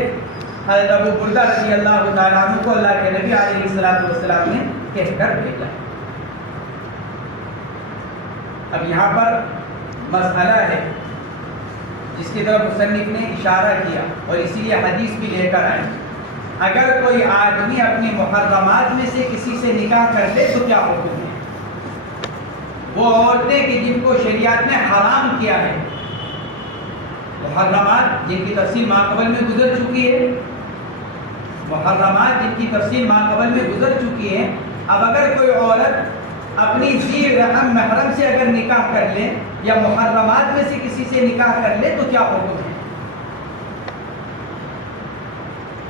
حضرت ابو بردہ رضی اللہ تعالیٰ عنہ کو اللہ کے نبی علیہ السلام نے کہہ کر بھیجا۔ اب یہاں پر مسئلہ ہے جس کی طرف مصنف نے اشارہ کیا اور اسی لیے حدیث بھی لے کر آئے، اگر کوئی آدمی اپنی محرمات میں سے کسی سے نکاح کر لے تو کیا حکم ہے؟ وہ عورتیں کہ جن کو شریعت نے حرام کیا ہے، محرمات جن کی تفصیل ماقبل میں گزر چکی ہے، محرمات جن کی تفصیل ماقبل میں گزر چکی ہے، اب اگر کوئی عورت اپنی ذی رحم محرم سے اگر نکاح کر لے یا محرمات میں سے کسی سے نکاح کر لے تو کیا حکم ہے؟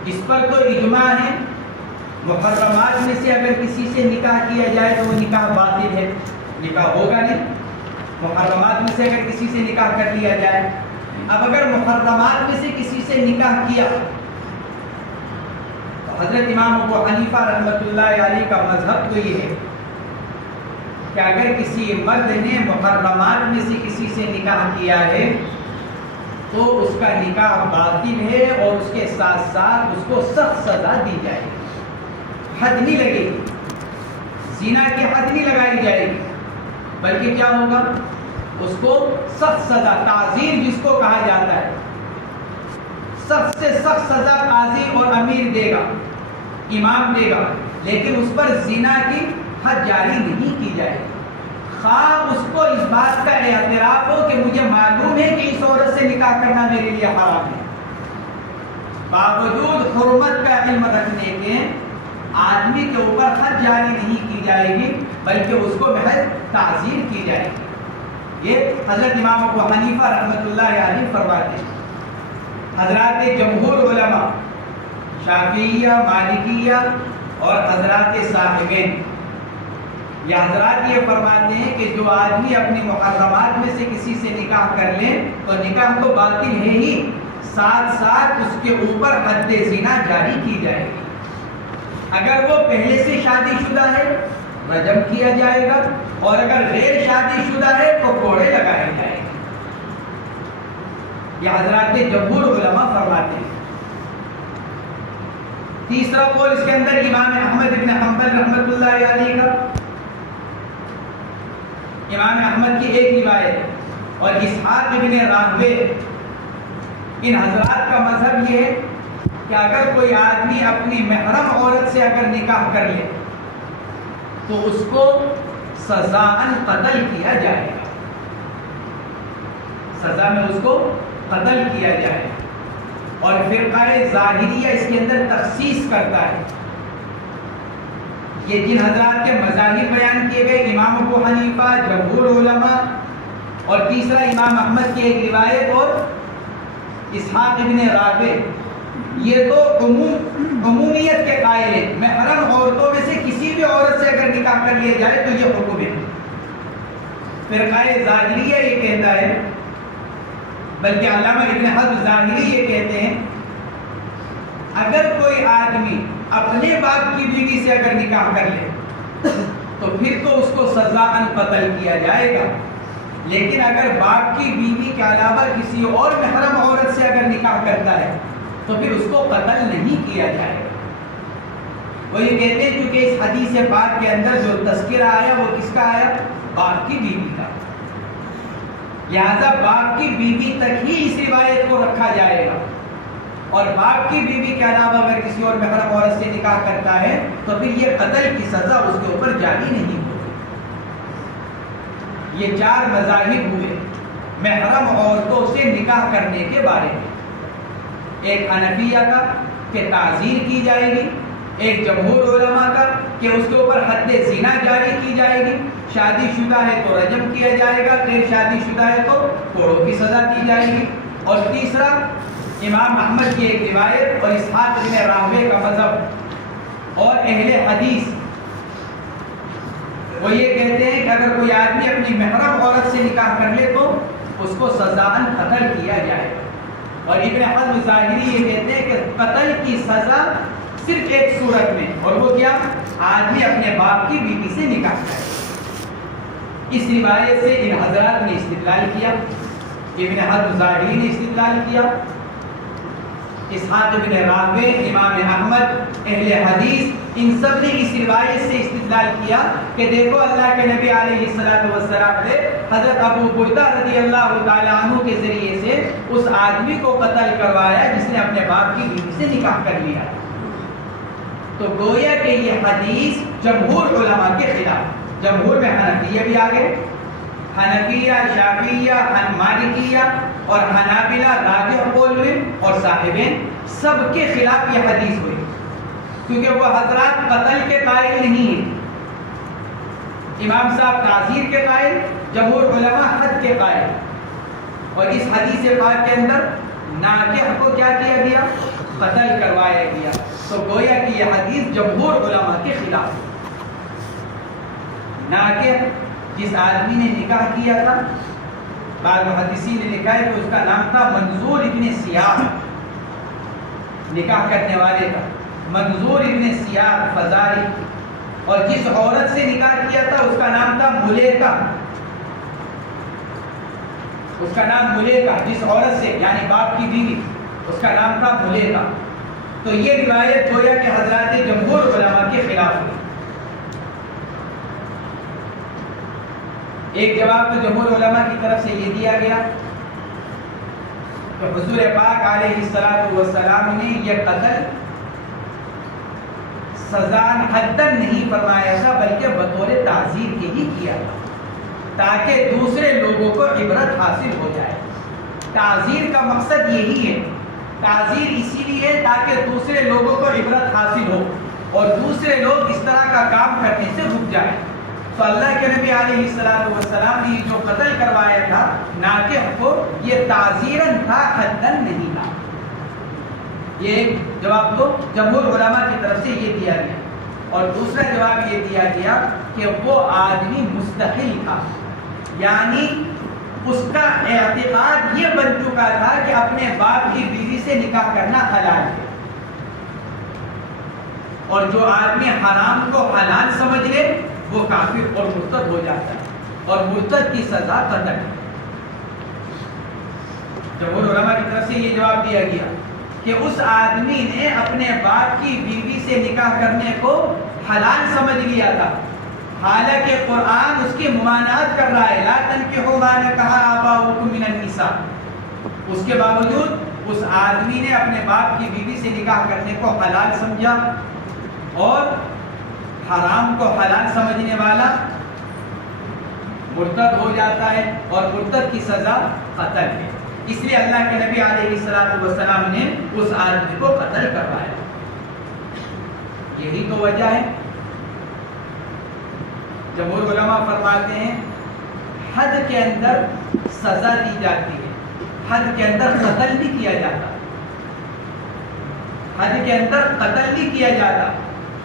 اس پر تو اجماع ہے، محرمات میں سے اگر کسی سے نکاح کیا جائے تو وہ نکاح باطل ہے، نکاح ہوگا نہیں۔ محرمات میں سے اگر کسی سے نکاح کر لیا جائے، اب اگر محرمات میں سے کسی سے نکاح کیا تو حضرت امام ابو حنیفہ رحمۃ اللہ علیہ کا مذہب تو یہ ہے کہ اگر کسی مرد نے محرمات میں سے کسی سے نکاح کیا ہے تو اس کا نکاح باطل ہے اور اس کے ساتھ ساتھ اس کو سخت سزا دی جائے گی، حد نہیں لگے گی، زنا کی حد نہیں لگائی جائے گی، بلکہ کیا ہوگا؟ اس کو سخت سزا، تعزیر جس کو کہا جاتا ہے، سخت سے سخت سزا قاضی اور امیر دے گا، امام دے گا، لیکن اس پر زنا کی حد جاری نہیں کی جائے گی، خواہ اس کو اس بات کا اعتراف ہو کہ مجھے معلوم ہے کہ اس عورت سے نکاح کرنا میرے لیے حرام ہے، باوجود حرمت کا علم رکھنے کے آدمی کے اوپر حد جاری نہیں کی جائے گی بلکہ اس کو محض تعزیر کی جائے گی۔ یہ حضرت امام ابو حنیفہ رحمۃ اللہ علیہ فرماتے ہیں۔ حضرات جمہور علماء شافعیہ، مالکیہ اور حضرات صاحبین، یہ حضرات یہ فرماتے ہیں کہ جو آدمی اپنی محرمات میں سے کسی سے نکاح کر لے تو نکاح تو باطل ہے ہی، ساتھ ساتھ اس کے اوپر حد زنا جاری کی جائے گی۔ اگر وہ پہلے سے شادی شدہ ہے رجم کیا جائے گا، اور اگر غیر شادی شدہ ہے تو کوڑے لگائے جائیں گے۔ یہ حضرات جمہور علماء فرماتے ہیں۔ تیسرا قول اس کے اندر امام احمد بن حنبل رحمۃ اللہ علیہ کا، امام احمد کی ایک روایت اور اسحاق بن راہوے، ان حضرات کا مذہب یہ ہے کہ اگر کوئی آدمی اپنی محرم عورت سے اگر نکاح کر لے تو اس کو سزاً قتل کیا جائے گا، سزا میں اس کو قتل کیا جائے گا۔ اور فرقہ ظاہریہ اس کے اندر تخصیص کرتا ہے۔ یہ جن حضرات کے مذاہب بیان کیے گئے، امام ابو حنیفہ، جمہور علماء اور تیسرا امام احمد کی ایک روایت اور اسحاق ابن راہوے، یہ تو عمومیت کے قائل ہیں، محرم عورتوں میں سے کسی بھی عورت سے اگر نکاح کر لیا جائے تو یہ حکم ہے۔ فرقہ ظاہریہ یہ کہتا ہے، بلکہ علامہ ابن حزم ظاہری یہ کہتے ہیں، اگر کوئی آدمی اپنے باپ کی بیوی سے اگر نکاح کر لے تو پھر تو اس کو سزاً قتل کیا جائے گا، لیکن اگر باپ کی بیوی کے علاوہ کسی اور محرم عورت سے اگر نکاح کرتا ہے تو پھر اس کو قتل نہیں کیا جائے گا۔ وہ یہ کہتے ہیں چونکہ اس حدیث پاک کے اندر جو تذکرہ آیا وہ کس کا آیا؟ باپ کی بیوی کا، لہذا باپ کی بیوی تک ہی اس روایت کو رکھا جائے گا، اور باپ کی بیوی کے علاوہ اگر کسی اور محرم عورت سے نکاح کرتا ہے تو پھر یہ قتل کی سزا اس کے اوپر جاری نہیں ہوگی۔ یہ چار مذاہب ہوئے محرم عورتوں سے نکاح کرنے کے بارے میں، ایک حنفیہ کا کہ تعزیر کی جائے گی، ایک جمہور علماء کا کہ اس کے اوپر حد زنا جاری کی جائے گی، شادی شدہ ہے تو رجم کیا جائے گا، غیر شادی شدہ ہے تو کوڑوں کی سزا دی جائے گی، اور تیسرا امام احمد کی ایک روایت اور اسحاق بن راہوے کا مذہب اور اہل حدیث، وہ یہ کہتے ہیں کہ اگر کوئی آدمی اپنی محرم عورت سے نکاح کر لے تو اس کو سزاً قتل کیا جائے گا۔ اور ابن حزم ظاہری یہ کہتے ہیں کہ قتل کی سزا صرف ایک صورت میں، اور وہ کیا؟ آدمی اپنے باپ کی بیوی سے نکاح کرے۔ اس روایت سے ان حضرات نے استدلال کیا، ابن حزم ظاہری نے استدلال کیا، اسحاق بن راہوے، امام احمد، اہل حدیث، ان سب نے اس روایت سے استدلال کیا کہ دیکھو اللہ کے نبی علیہ السلام نے حضرت ابو بردہ رضی اللہ تعالیٰ عنہ کے ذریعے سے اس آدمی کو قتل کروایا جس نے اپنے باپ کی بیوی سے نکاح کر لیا۔ تو گویا کہ یہ حدیث جمہور علماء کے خلاف، جمہور میں حنفیہ بھی آگے، حنفیہ، شافعیہ، مالکیہ اور حنابلہ راجح قول میں اور صاحبین سب کے خلاف یہ حدیث ہوئی، کیونکہ وہ حضرات قتل کے قائل نہیں ہیں۔ امام صاحب تعزیر کے قائل، جمہور علماء حد کے قائل، اور اس حدیث پاک کے اندر ناکح کو کیا کیا گیا؟ قتل کروایا گیا۔ تو گویا کہ یہ حدیث جمہور علماء کے خلاف۔ ناکح جس آدمی نے نکاح کیا تھا، بعض محدثین نے لکھا ہے کہ اس کا نام تھا منظور ابن سیاح، نکاح کرنے والے کا منظور ابن سیاح فزاری، اور جس عورت سے نکاح کیا تھا اس کا نام تھا ملیکہ، اس کا نام ملیکہ، جس عورت سے یعنی باپ کی بیوی، اس کا نام تھا ملیکہ۔ تو یہ روایت گویا کہ حضرات جمہور علماء کے خلاف ہوئی۔ ایک جواب تو جمہور علماء کی طرف سے یہ دیا گیا کہ حضور پاک علیہ الصلوۃ والسلام نے یہ قتل سزا حدن نہیں فرمایا تھا، بلکہ بطور تعزیر کے ہی کیا تھا، تاکہ دوسرے لوگوں کو عبرت حاصل ہو جائے۔ تعزیر کا مقصد یہی ہے، تعزیر اسی لیے تاکہ دوسرے لوگوں کو عبرت حاصل ہو اور دوسرے لوگ اس طرح کا کام کرنے سے رک جائیں۔ تو اللہ کے نبی علیہ السلام نے جو قتل کروایا تھا ناکح کو، یہ تعزیراً تھا، حدن نہیں تھا۔ یہ ایک جواب تو جمہور علماء کی طرف سے یہ دیا گیا، اور دوسرا جواب یہ دیا گیا کہ وہ آدمی مستحل تھا، یعنی اس کا اعتقاد یہ بن چکا تھا کہ اپنے باپ کی بیوی سے نکاح کرنا حلال ہے، اور جو آدمی حرام کو حلال سمجھ لے وہ کافر اور مرتد ہو جاتا ہے، اور مرتد کی سزا قتل ہے۔ جمہور علماء کی طرف سے یہ جواب دیا گیا کہ اس آدمی نے اپنے باپ کی بیوی سے نکاح کرنے کو حلال سمجھ لیا تھا، حالانکہ قرآن اس کی ممانعت کر رہا ہے، لا تنکحوا ما نکح آباؤکم من النساء۔ اس کے باوجود اس آدمی نے اپنے باپ کی بیوی سے نکاح کرنے کو حلال سمجھا، اور حرام کو حلال سمجھنے والا مرتد ہو جاتا ہے، اور مرتد کی سزا قتل ہے۔ اس لیے اللہ کے نبی علیہ السلام نے اس آدمی کو قتل کروایا۔ یہی تو وجہ ہے۔ جمہور علماء فرماتے ہیں حد کے اندر سزا دی جاتی ہے، حد کے اندر قتل بھی کیا جاتا، حد کے اندر قتل بھی کیا جاتا،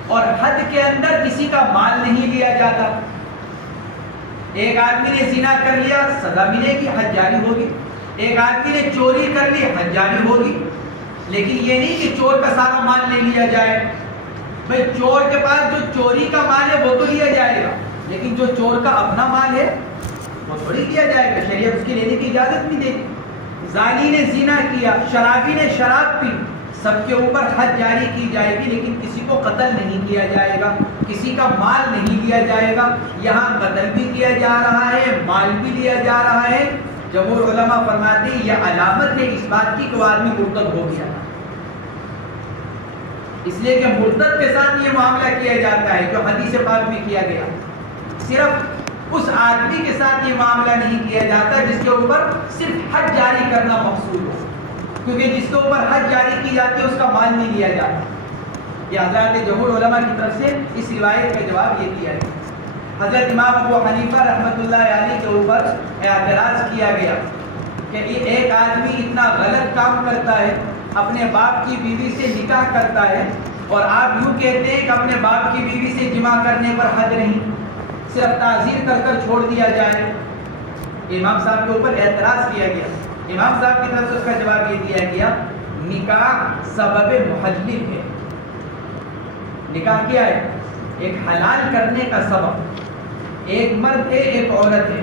اور حد کے اندر کسی کا مال نہیں لیا جاتا۔ ایک آدمی نے زنا کر لیا، سزا ملے گی، حد جاری ہوگی۔ ایک آدمی نے چوری کر لی، حد جاری ہوگی۔ لیکن یہ نہیں کہ چور کا سارا مال لے لیا جائے۔ بھئی چور کے پاس جو چوری کا مال ہے وہ تو لیا جائے گا، لیکن جو چور کا اپنا مال ہے وہ تھوڑی لیا جائے گا، شریعت اس کے لینے کی اجازت نہیں دیتی۔ زانی نے زنا کیا، شرابی نے شراب پی، سب کے اوپر حد جاری کی جائے گی، لیکن کسی کو قتل نہیں کیا جائے گا، کسی کا مال نہیں لیا جائے گا۔ یہاں قتل بھی کیا جا رہا ہے، مال بھی لیا جا رہا ہے۔ جمہور علماء فرماتے ہیں یہ علامت ہے اس بات کی کہ وہ آدمی مرتد ہو گیا، اس لیے کہ مرتد کے ساتھ یہ معاملہ کیا جاتا ہے جو حدیث پاک میں کیا گیا۔ صرف اس آدمی کے ساتھ یہ معاملہ نہیں کیا جاتا جس کے اوپر صرف حد جاری کرنا مقصود ہو، کیونکہ جس کے اوپر حد جاری کی جاتی ہے اس کا مال نہیں لیا جاتا۔ یہ حضرات جمہور علماء کی طرف سے اس روایت کا جواب یہ دیا گیا۔ حضرت امام ابو حنیفہ رحمۃ اللہ علیہ کے اوپر اعتراض کیا گیا کہ ایک آدمی اتنا غلط کام کرتا ہے، اپنے باپ کی بیوی سے نکاح کرتا ہے، اور آپ یوں کہتے ہیں کہ اپنے باپ کی بیوی سے جمع کرنے پر حد نہیں، صرف تعزیر کر کر چھوڑ دیا جائے۔ امام صاحب کے اوپر اعتراض کیا گیا۔ امام صاحب کی طرف سے اس کا جواب یہ دیا گیا نکاح سبب محلل ہے۔ نکاح کیا ہے؟ ایک حلال کرنے کا سبب۔ ایک مرد ہے، ایک عورت ہے،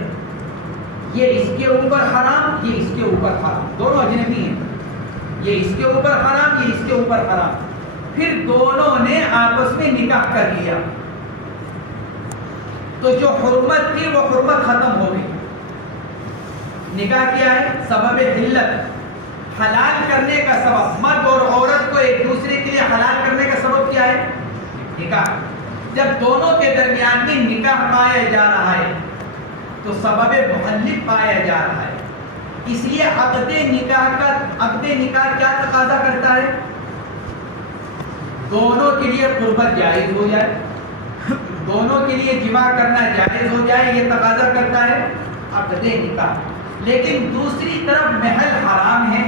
یہ اس کے اوپر حرام، یہ اس کے اوپر حرام، دونوں اجنبی ہیں، یہ اس کے اوپر حرام، یہ اس کے اوپر حرام، پھر دونوں نے آپس میں نکاح کر لیا، تو جو حرمت تھی وہ حرمت ختم ہو گئی۔ نکاح کیا ہے؟ سبب حلت، حلال کرنے کا سبب۔ مرد اور عورت کو ایک دوسرے کے لیے حلال کرنے کا سبب کیا ہے؟ نکاح۔ جب دونوں کے درمیان میں نکاح پایا جا رہا ہے تو سبب محلل پایا جا رہا ہے۔ اس لیے عقد نکاح کیا تقاضا کرتا ہے؟ دونوں کے لیے قربت جائز ہو جائے، دونوں کے لیے جماع کرنا جائز ہو جائے، یہ تقاضا کرتا ہے عقد نکاح۔ لیکن دوسری طرف محل حرام ہے،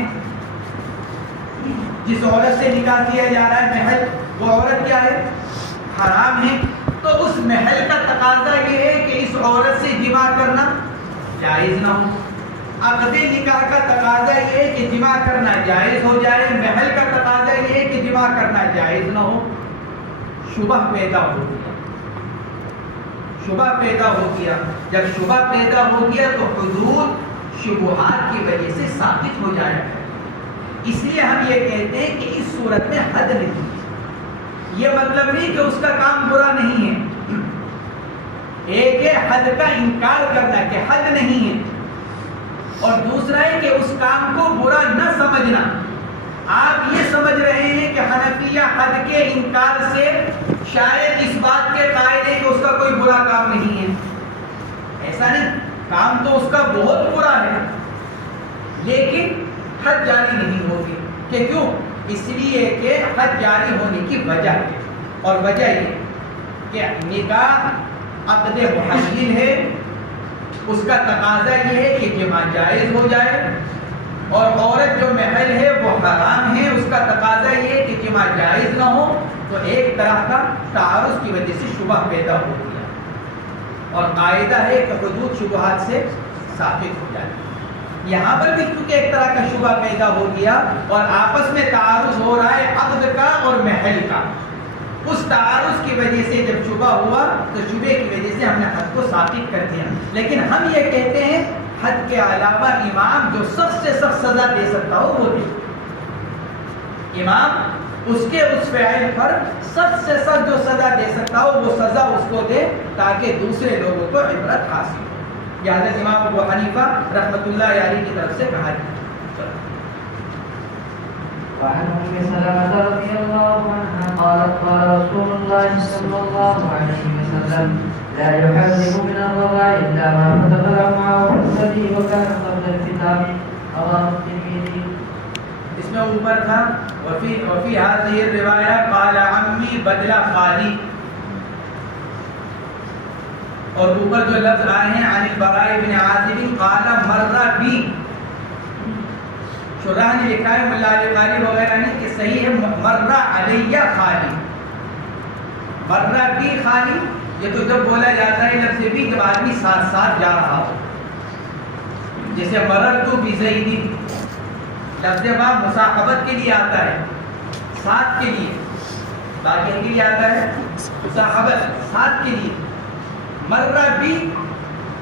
جس عورت سے نکاح کیا جا رہا ہے محل، وہ عورت کیا ہے؟ حرام ہے۔ تو اس محل کا تقاضا یہ ہے کہ اس عورت سے جماع کرنا جائز نہ ہو۔ عقد نکاح کا تقاضا یہ ہے کہ جماع کرنا جائز ہو جائے، محل کا تقاضا یہ ہے کہ جماع کرنا جائز نہ ہو۔ شبہ پیدا ہو گیا، شبہ پیدا ہو گیا۔ جب شبہ پیدا ہو گیا تو حدود شبہات کی وجہ سے ثابت ہو جائے گا۔ اس لیے ہم یہ کہتے ہیں کہ اس صورت میں حد نہیں ہے۔ یہ مطلب نہیں کہ اس کا کام برا نہیں ہے، ایک ہے حد کا انکار کرنا کہ حد نہیں ہے، اور دوسرا ہے کہ اس کام کو برا نہ سمجھنا۔ آپ یہ سمجھ رہے ہیں کہ حنفیہ حد کے انکار سے شاید اس بات کے قائل ہے کہ اس کا کوئی برا کام نہیں ہے۔ ایسا نہیں، کام تو اس کا بہت برا ہے، لیکن حد جاری نہیں ہوگی۔ کہ کیوں؟ اس لیے کہ حد جاری ہونے کی وجہ ہے، اور وجہ یہ کہ نکاح عقد محلل ہے، اس کا تقاضا یہ ہے کہ جماع جائز ہو جائے، اور عورت جو محل ہے وہ حرام ہے، اس کا تقاضا یہ ہے کہ جماع جائز نہ ہو۔ تو ایک طرح کا تعارض کی وجہ سے شبہ پیدا ہو گیا، اور قاعدہ ہے کہ حدود شبہات سے ثابت ہو جائے۔ یہاں پر بھی کیونکہ ایک طرح کا شبہ پیدا ہو گیا اور آپس میں تعارض ہو رہا ہے عقد کا اور محل کا، اس تعارض کی وجہ سے جب شبہ ہوا تو شبے کی وجہ سے ہم نے حد کو ثابت کر دیا۔ لیکن ہم یہ کہتے ہیں حد کے علاوہ امام جو سخت سے سخت سزا دے سکتا ہو وہ دے، امام اس کے اس فعل پر سخت سے سخت جو سزا دے سکتا ہو وہ سزا اس کو دے، تاکہ دوسرے لوگوں کو عبرت حاصل ہو۔ یہ حضرت امام ابو حنیفہ رحمۃ اللہ علیہ کی طرف سے کہا گیا۔ وعن ام سلمة رضي الله عنها قالت قال رسول الله صلى الله عليه وسلم لا يحرم من الرضاع الا ما فتق معه في الثدي وكان قبل الختام رواه الترمذي۔ اس میں اوپر تھا وفي هذه الرواية قال عمي بدل خالي، اور اوپر جو لفظ آئے ہیں عن البراء بن عازب قال مر بی، شراح نے لکھا ہے ملا علی قاری وغیرہ نے کہ صحیح ہے مر علیہ خالی، مر بی خالی۔ یہ تو جب بولا جاتا ہے لفظ بھی جب آدمی ساتھ ساتھ جا رہا ہو، جیسے مررت بزید، لفظ با مصاحبت کے لیے آتا ہے، ساتھ کے لیے، باقی کے لیے آتا ہے مصاحبت، ساتھ کے لیے۔ مرہ بھی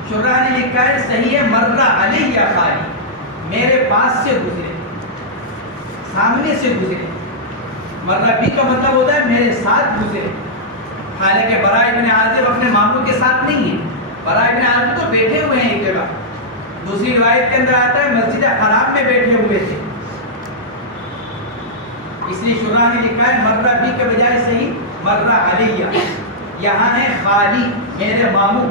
شراح نے لکھا ہے صحیح ہے مرہ علیہ خالی، میرے پاس سے گزرے، سامنے سے گزرے۔ مرہ بھی کا مطلب ہوتا ہے میرے ساتھ گزرے، حالانکہ براء ابن عازب اپنے ماموں کے ساتھ نہیں ہے، براء ابن عازب تو بیٹھے ہوئے ہیں ایک جگہ۔ دوسری روایت کے اندر آتا ہے مسجد حرام میں بیٹھے ہوئے تھے، اس لیے شراح نے لکھا ہے مرہ بھی کے بجائے صحیح مرہ علیہ۔ یہاں ہے خالی میرے ماموں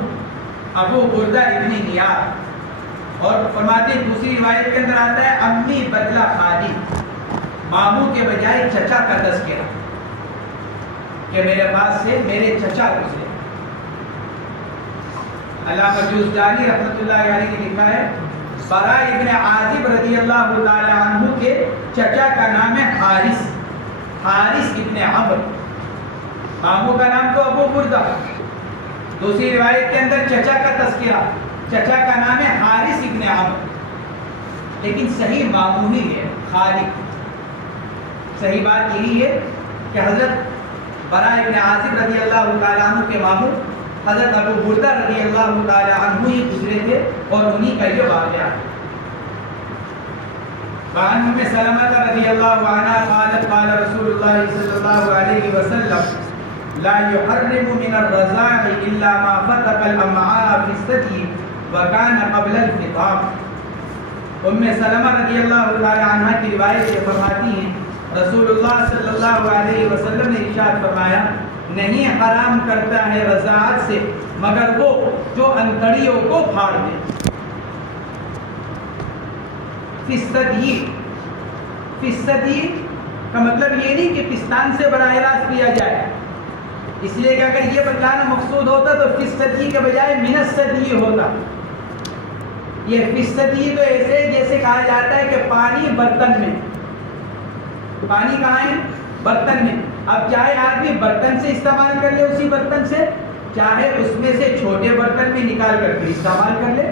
ابو بردہ ابن نیار، اور فرماتے ہیں دوسری روایت کے اندر آتا ہے امی بدلہ خالی، ماموں کے بجائے چچا کا تذکرہ کہ میرے پاس سے میرے چچا گزرے۔ علامہ جوزجانی رحمۃ اللہ علیہ نے لکھا ہے براء ابن عازب رضی اللہ تعالی عنہ کے چچا کا نام ہے حارث، حارث ابن عمرو، ماموں کا نام تو ابو بردہ۔ دوسری روایت کے اندر چچا کا تذکرہ، چچا کا نام ہے حارث ابن عمرو، لیکن صحیح ماموں ہی ہے خالد۔ صحیح بات یہی ہے کہ حضرت براء ابن عازب رضی اللہ تعالیٰ عنہ کے ماموں حضرت ابو بردہ رضی اللہ تعالیٰ عنہ ہی گزرے تھے، اور انہی کا یہ واقعہ ہے۔ وعن ام سلمة رضی اللہ عنہ قالت قال رسول اللہ صلی اللہ علیہ وسلم لا يحرم من الرضاع الا ما فتق الامعاء في الثدي وكان قبل الفطام۔ ام سلمہ رضی اللہ تعالی عنہ کی روایت سے فرماتی ہیں رسول اللہ صلی اللہ علیہ وسلم نے ارشاد فرمایا نہیں حرام کرتا ہے رضاعت سے مگر وہ جو انتڑیوں کو پھاڑ دے، فیصدی کا مطلب یہ نہیں کہ پستان سے براہ راست پیا جائے، اس لیے کہ اگر یہ بتلانا مقصود ہوتا تو فیصدی کے بجائے من الصدی ہوتا۔ یہ فیصدی تو ایسے جیسے کہا جاتا ہے کہ پانی برتن میں، پانی کہاں ہے؟ برتن میں۔ اب چاہے آدمی برتن سے استعمال کر لے، اسی برتن سے، چاہے اس میں سے چھوٹے برتن میں نکال کر کے استعمال کر لے،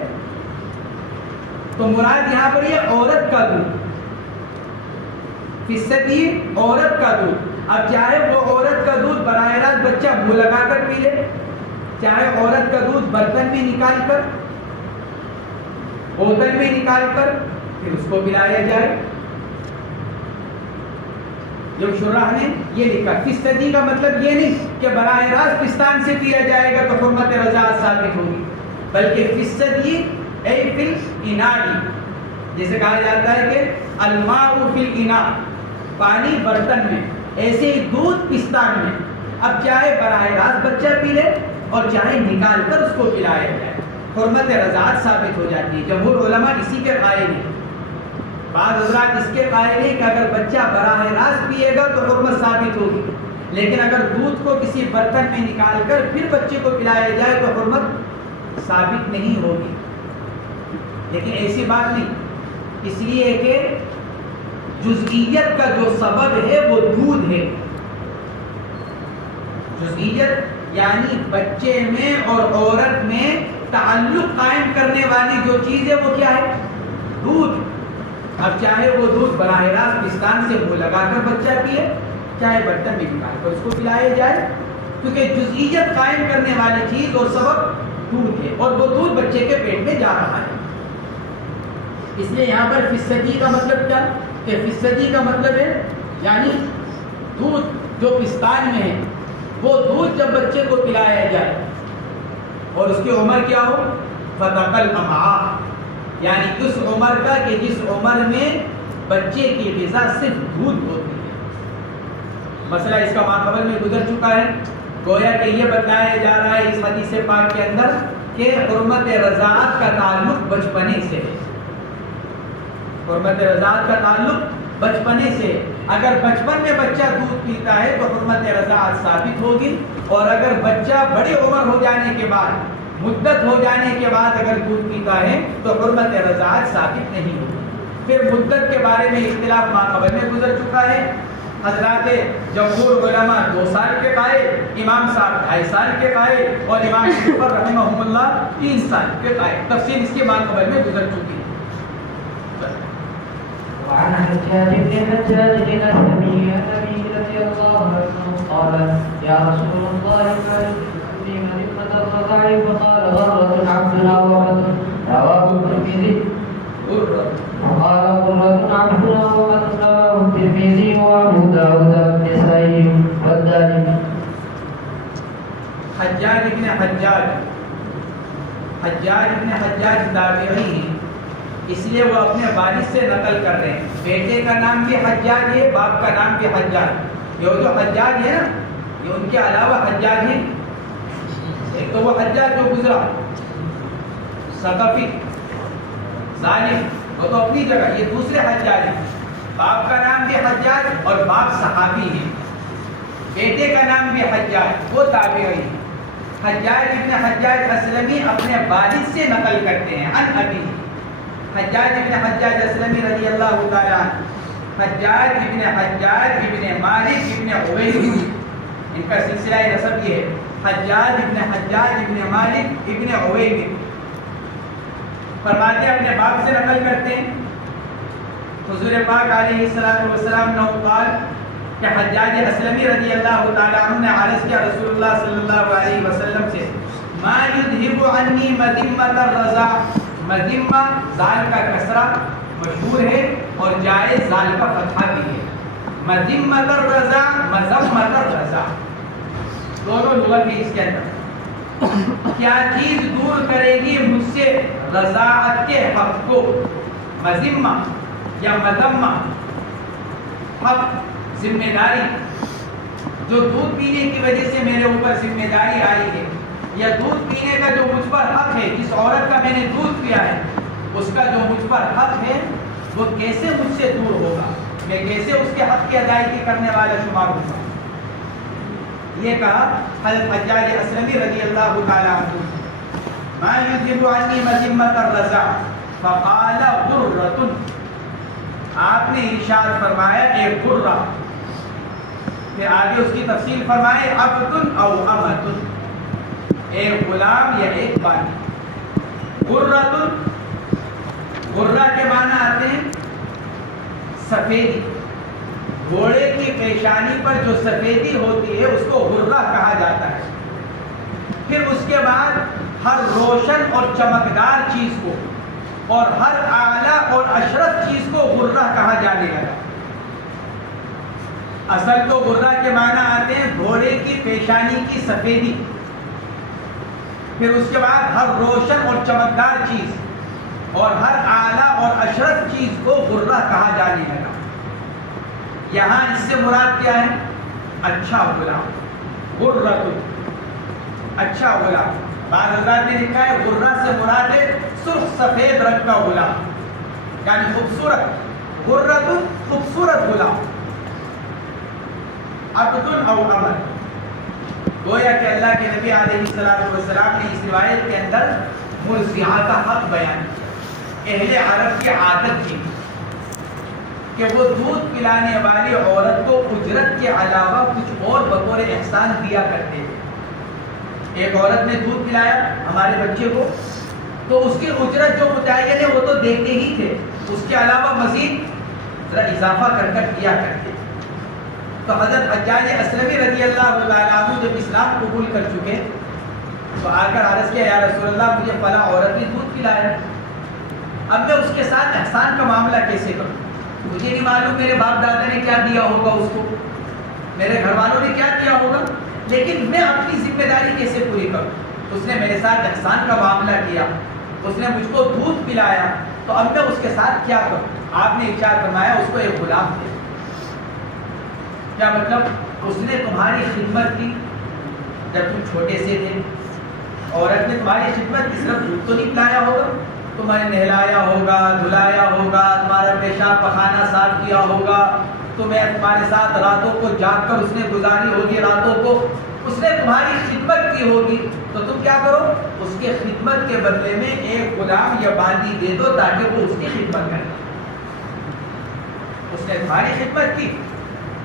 تو مراد یہاں پر یہ عورت کا دودھ، فیصدی عورت کا دودھ۔ اب چاہے وہ عورت کا دودھ براہ راست بچہ منہ لگا کر پی لے، چاہے عورت کا دودھ برتن میں نکال کر، بوتل میں نکال کر پھر اس کو پلایا جائے۔ جو شرح نے یہ لکھا، فیصدی کا مطلب یہ نہیں کہ براہ راست پستان سے پیا جائے گا تو حرمت رضاعت ثابت ہوگی، بلکہ فیصدی اے فی الاناء، جیسے کہا جاتا ہے کہ الماء فی الاناء، پانی برتن میں، ایسے ہی دودھ پستان میں۔ اب چاہے براہ راست بچہ پی لے اور چاہے نکال کر اس کو پلایا جائے، حرمت رضاعت ثابت ہو جاتی ہے۔ جمہور علماء اسی کے قائل ہیں، بعض حضرات اس کے قائل ہیں کہ اگر بچہ براہ راست پیے گا تو حرمت ثابت ہوگی، لیکن اگر دودھ کو کسی برتن میں نکال کر پھر بچے کو پلایا جائے تو حرمت ثابت نہیں ہوگی۔ لیکن ایسی بات نہیں، اس لیے کہ جزئیت کا جو سبب ہے وہ دودھ ہے۔ جزئیت یعنی بچے میں اور عورت میں تعلق قائم کرنے والی جو چیز ہے وہ کیا ہے؟ دودھ۔ اب چاہے وہ دودھ براہ راست پستان سے منہ لگا کر بچہ پیے، چاہے برتن میں نکال کر اس کو پلایا جائے، کیونکہ جزئیت قائم کرنے والی چیز اور سبب دودھ ہے، اور وہ دودھ بچے کے پیٹ میں جا رہا ہے۔ اس لیے یہاں پر فیصدی کا مطلب کیا کہ فیصدی کا مطلب ہے یعنی دودھ جو پستان میں ہے، وہ دودھ جب بچے کو پلایا جائے اور اس کی عمر کیا ہو؟ فتق الامعاء، یعنی اس عمر کا کہ جس عمر میں بچے کی غذا صرف دودھ ہوتی ہے۔ مسئلہ اس کا ماقبل میں گزر چکا ہے، گویا کہ یہ بتایا جا رہا ہے اس حدیث پاک کے اندر کہ حرمت رضاعت کا تعلق بچپنے سے ہے۔ حرمت رضاعت کا تعلق بچپنے سے، اگر بچپن میں بچہ دودھ پیتا ہے تو حرمت رضاعت ثابت ہوگی، اور اگر بچہ بڑی عمر ہو جانے کے بعد، مدت ہو جانے کے بعد اگر دودھ پیتا ہے تو حرمت رضاعت ثابت نہیں ہوگی۔ پھر مدت کے بارے میں اختلاف ماقبل میں گزر چکا ہے، حضرات جمہور علماء 2 سال کے قائل، امام صاحب 2.5 سال کے قائل، اور امام شفر رحمہ اللہ 3 سال کے قائل۔ تفصیل اس کے ماقبل میں گزر چکی ہے۔ وعن حجاج بن حجاج الأسلمي رضي الله عنه قال يا رسول الله فألزمني مذمة الرضاع فقال غرة عبدنا وغرة، رواه الترمذي. وقال غرة عبدنا وغرة، رواه الترمذي وأبو داود والنسائي والدارمي. حجاج ابن حجاج تابعی ہیں، اس لیے وہ اپنے والد سے نقل کر رہے ہیں۔ بیٹے کا نام بھی حجاج ہے، باپ کا نام بھی حجاج۔ یہ جو حجاج ہے نا، یہ ان کے علاوہ حجاج ہیں۔ ایک تو وہ حجاج جو گزرا ثقفی ظالم، وہ تو اپنی جگہ، یہ دوسرے حجاج ہیں۔ باپ کا نام بھی حجاج اور باپ صحابی ہے، بیٹے کا نام بھی حجاج، وہ تابعی ہے۔ حجاج ابن حجاج اسلمی اپنے والد سے نقل کرتے ہیں، عن ابی۔ حجاج ابن حجاج اسلمی رضی اللہ تعالیٰ عنہ، حجاج ابن حجاج ابن مالک ابن عبید، ان کا سلسلہ نسب یہ ہے، حجاج ابن مالک ابن عبید۔ فرماتے ہیں اپنے باپ سے نقل کرتے ہیں، حضور پاک علیہ السلام نے قال کہ حجاج اسلمی رضی اللہ تعالیٰ عنہ نے عرض کیا رسول اللہ صلی اللہ علیہ وسلم سے، ما یذہب عنی مذمۃ الرضاع۔ مذمہ زال کا کسرہ مشہور ہے اور جائز زال کا فتحہ بھی ہے۔ مذمۃ الرضاع، مذمۃ الرضاع، دونوں لغت ہے اس کے اندر۔ کیا چیز دور کرے گی مجھ سے رضاعت کے حق کو؟ مذمہ یا مذمہ، حق، ذمہ داری، جو دودھ پینے کی وجہ سے میرے اوپر ذمہ داری آئی ہے، یا دودھ پینے کا جو مجھ پر حق ہے، جس عورت کا میں نے دودھ پیا ہے اس کا جو مجھ پر حق ہے وہ کیسے مجھ سے دور ہوگا، میں کیسے اس کے حق کی ادائیگی کرنے والا شمار ہوگا. یہ کہا حضرت حجاج اسلمی رضی اللہ تعالیٰ عنہ. ما یذهب عنی مذمۃ الرضا فقال غرۃ. آپ نے ارشاد فرمایا ایک غرہ، پھر آگے اس کی تفصیل فرمائے عبد او امۃ، ایک غلام یا ایک بانی. غرۃ، غرہ کے معنی آتے ہیں سفیدی. گھوڑے کی پیشانی پر جو سفیدی ہوتی ہے اس کو غرہ کہا جاتا ہے. پھر اس کے بعد ہر روشن اور چمکدار چیز کو اور ہر اعلیٰ اور اشرف چیز کو غرہ کہا جانے لگا. اصل تو غرہ کے معنی آتے ہیں گھوڑے کی پیشانی کی سفیدی. پھر اس کے بعد ہر روشن اور چمکدار چیز اور ہر اعلیٰ اور اشرف چیز کو غرہ کہا جانے لگا. یہاں اس سے مراد کیا ہے؟ اچھا غلام. غرۃ، اچھا غلام. بعض حضرات نے لکھا ہے غرہ سے مراد ہے سرخ سفید رنگ کا غلام، یعنی خوبصورت. غرۃ خوبصورت غلام. عبد او امۃ، گویا کہ اللہ کے نبی علیہ السلام نے اس روایت کے اندر مرضعہ کا حق بیان کیا. اہل عرب کی عادت تھی کہ وہ دودھ پلانے والی عورت کو اجرت کے علاوہ کچھ اور بطور احسان دیا کرتے تھے. ایک عورت نے دودھ پلایا ہمارے بچے کو، تو اس کی اجرت جو متعین ہے وہ تو دیتے ہی تھے، اس کے علاوہ مزید ذرا اضافہ کر دیا کرتے. تو حضرت حجاج اسلمی رضی اللہ تعالیٰ عنہ جب اسلام قبول کر چکے تو آ کر عرض کیا یا رسول اللہ مجھے فلاں عورت نے دودھ پلایا، اب میں اس کے ساتھ احسان کا معاملہ کیسے کروں؟ مجھے نہیں معلوم میرے باپ دادا نے کیا دیا ہوگا اس کو، میرے گھر والوں نے کیا کیا ہوگا، لیکن میں اپنی ذمہ داری کیسے پوری کروں؟ اس نے میرے ساتھ احسان کا معاملہ کیا، اس نے مجھ کو دودھ پلایا، تو اب میں اس کے ساتھ کیا کروں؟ آپ نے ارشاد فرمایا اس کو ایک غلام دے. کیا مطلب؟ اس نے تمہاری خدمت کی جب تم چھوٹے سے تھے. عورت نے تمہاری خدمت کی، صرف دودھ تو نہیں پلایا ہوگا، تمہیں نہلایا ہوگا، دھلایا ہوگا، تمہارا پیشاب پخانہ صاف کیا ہوگا، تمہارے ساتھ راتوں کو جاگ کر اس نے گزاری ہوگی، راتوں کو اس نے تمہاری خدمت کی ہوگی. تو تم کیا کرو؟ اس کے خدمت کے بدلے میں ایک غلام یا باندی دے دو تاکہ وہ اس کی خدمت کرے. اس نے تمہاری خدمت کی،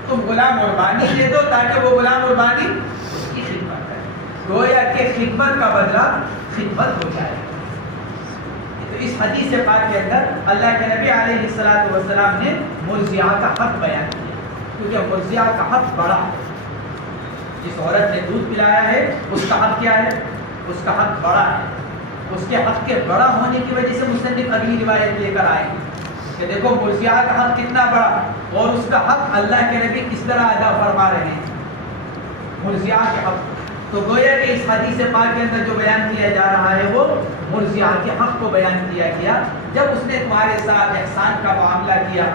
تم غلام اور باندی دے دو تاکہ وہ غلام اور باندی اس کی خدمت کرے. گویا کہ خدمت کا بدلہ خدمت ہو جائے. تو اس حدیث پاک کے اندر اللہ کے نبی علیہ السلام نے مرضعہ کا حق بیان کیا، کیونکہ مرضعہ کا حق بڑا ہے. جس عورت نے دودھ پلایا ہے اس کا حق کیا ہے؟ اس کا حق بڑا ہے. اس کے حق کے بڑا ہونے کی وجہ سے مصنف اگلی روایت لے کر آئے کہ دیکھو مرضعہ کا حق کتنا بڑا اور اس کا حق اللہ کے نبی کس طرح ادا فرما رہے ہیں. مرضعہ کے حق، تو گویا کہ اس حدیث پاک کے اندر جو بیان کیا جا رہا ہے وہ مرضعہ کے حق کو بیان کیا گیا. جب اس نے تمہارے ساتھ احسان کا معاملہ کیا،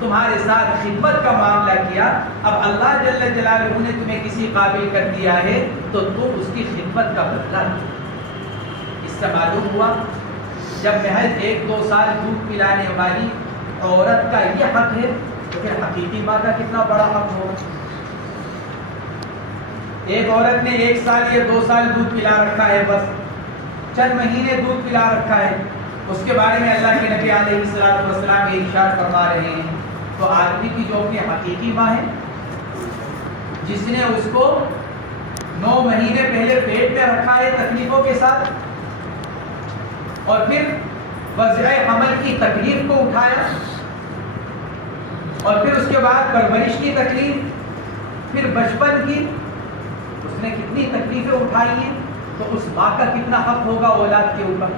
تمہارے ساتھ خدمت کا معاملہ کیا، اب اللہ جل جلالہ نے تمہیں کسی قابل کر دیا ہے تو تم اس کی خدمت کا بدلہ دو. اس سے معلوم ہوا جب محض 1-2 سال دودھ پلانے والی عورت کا یہ حق ہے تو پھر حقیقی ماں کا کتنا بڑا حق ہوگا. ایک عورت نے 1 سال یا 2 سال دودھ پلا رکھا ہے، بس چند مہینے دودھ پلا رکھا ہے، اس کے بارے میں اللہ کے نبی علیہ السلام یہ ارشاد فرما رہے ہیں تو آدمی کی جو اپنی حقیقی ماں ہے جس نے اس کو 9 مہینے پہلے پیٹ میں رکھا ہے تکلیفوں کے ساتھ، اور پھر وضع حمل کی تکلیف کو اٹھایا، اور پھر اس کے بعد پرورش کی تکلیف، پھر بچپن کی، اس نے کتنی تکلیفیں اٹھائی ہیں، تو اس ماں کا کتنا حق ہوگا اولاد کے اوپر.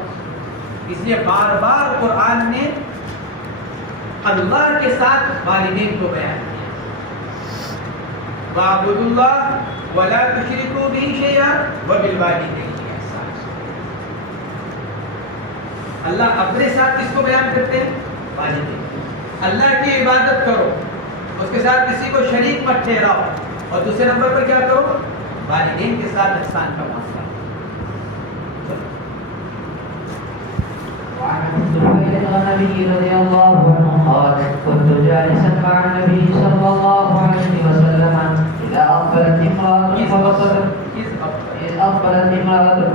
اس لیے بار بار قرآن نے اللہ کے ساتھ والدین کو بیان کیا. وَاعْبُدُوا اللَّهَ وَلَا تُشْرِكُوا بِهِ شَيْئًا وَبِالْوَالِدَيْنِ إِحْسَانًا. اللہ اپنے ساتھ کس کو بیان کرتے ہیں؟ والدین. اللہ کی عبادت کرو، اس کے ساتھ کسی کو شریک مت ٹھہراؤ، اور دوسرے نمبر پر کیا کرو؟ والدین کے ساتھ احسان کا معاملہ. وعن الزبير النبي رضي الله عنه قال كنت جالسا مع النبي صلى الله عليه وسلم إذا أقبلت امرأة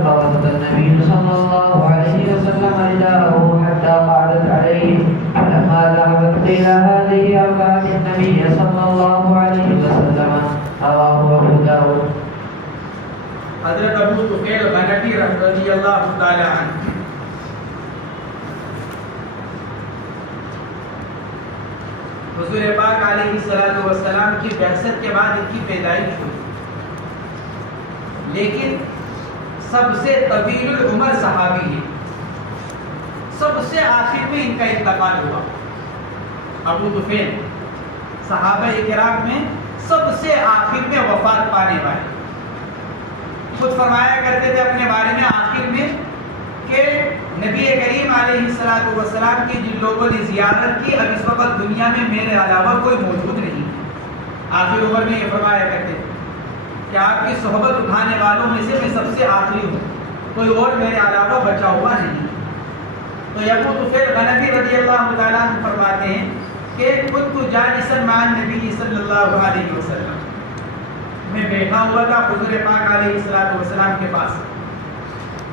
فوسط النبي صلى الله عليه وسلم رداءه حتى قعدت عليه فلما ذهبت قيل هذه أرضعت النبي صلى الله عليه وسلم رواه أبو داود. حضرت ابو طفیل غنفی رضی اللہ تعالی عنہ حضور پاک علیہ الصلوۃ والسلام کی بعثت کے بعد ان کی پیدائش ہوئی، لیکن سب سے طویل العمر صحابی ہے، سب سے آخر میں ان کا انتقال ہوا۔ ابو طفیل صحابہ کرام میں سب سے آخر میں وفات پانے والے، خود فرمایا کرتے تھے اپنے بارے میں آخر میں کہ نبی کریم علیہ السلام کی جن لوگوں نے زیارت کی اب اس وقت دنیا میں میرے علاوہ کوئی موجود نہیں۔ آخر عمر میں یہ فرمایا کرتے تھے کہ آپ کی صحبت اٹھانے والوں میں سے میں سب سے آخری ہوں، کوئی اور میرے علاوہ بچا ہوا نہیں۔ تو ابو طفیل غنفی رضی اللہ تعالیٰ عنہ فرماتے ہیں کہ كنت جالسا مع النبی صلی اللہ علیہ وسلم، میں بیٹھا ہوا تھا حضور پاک علیہ السلام کے پاس۔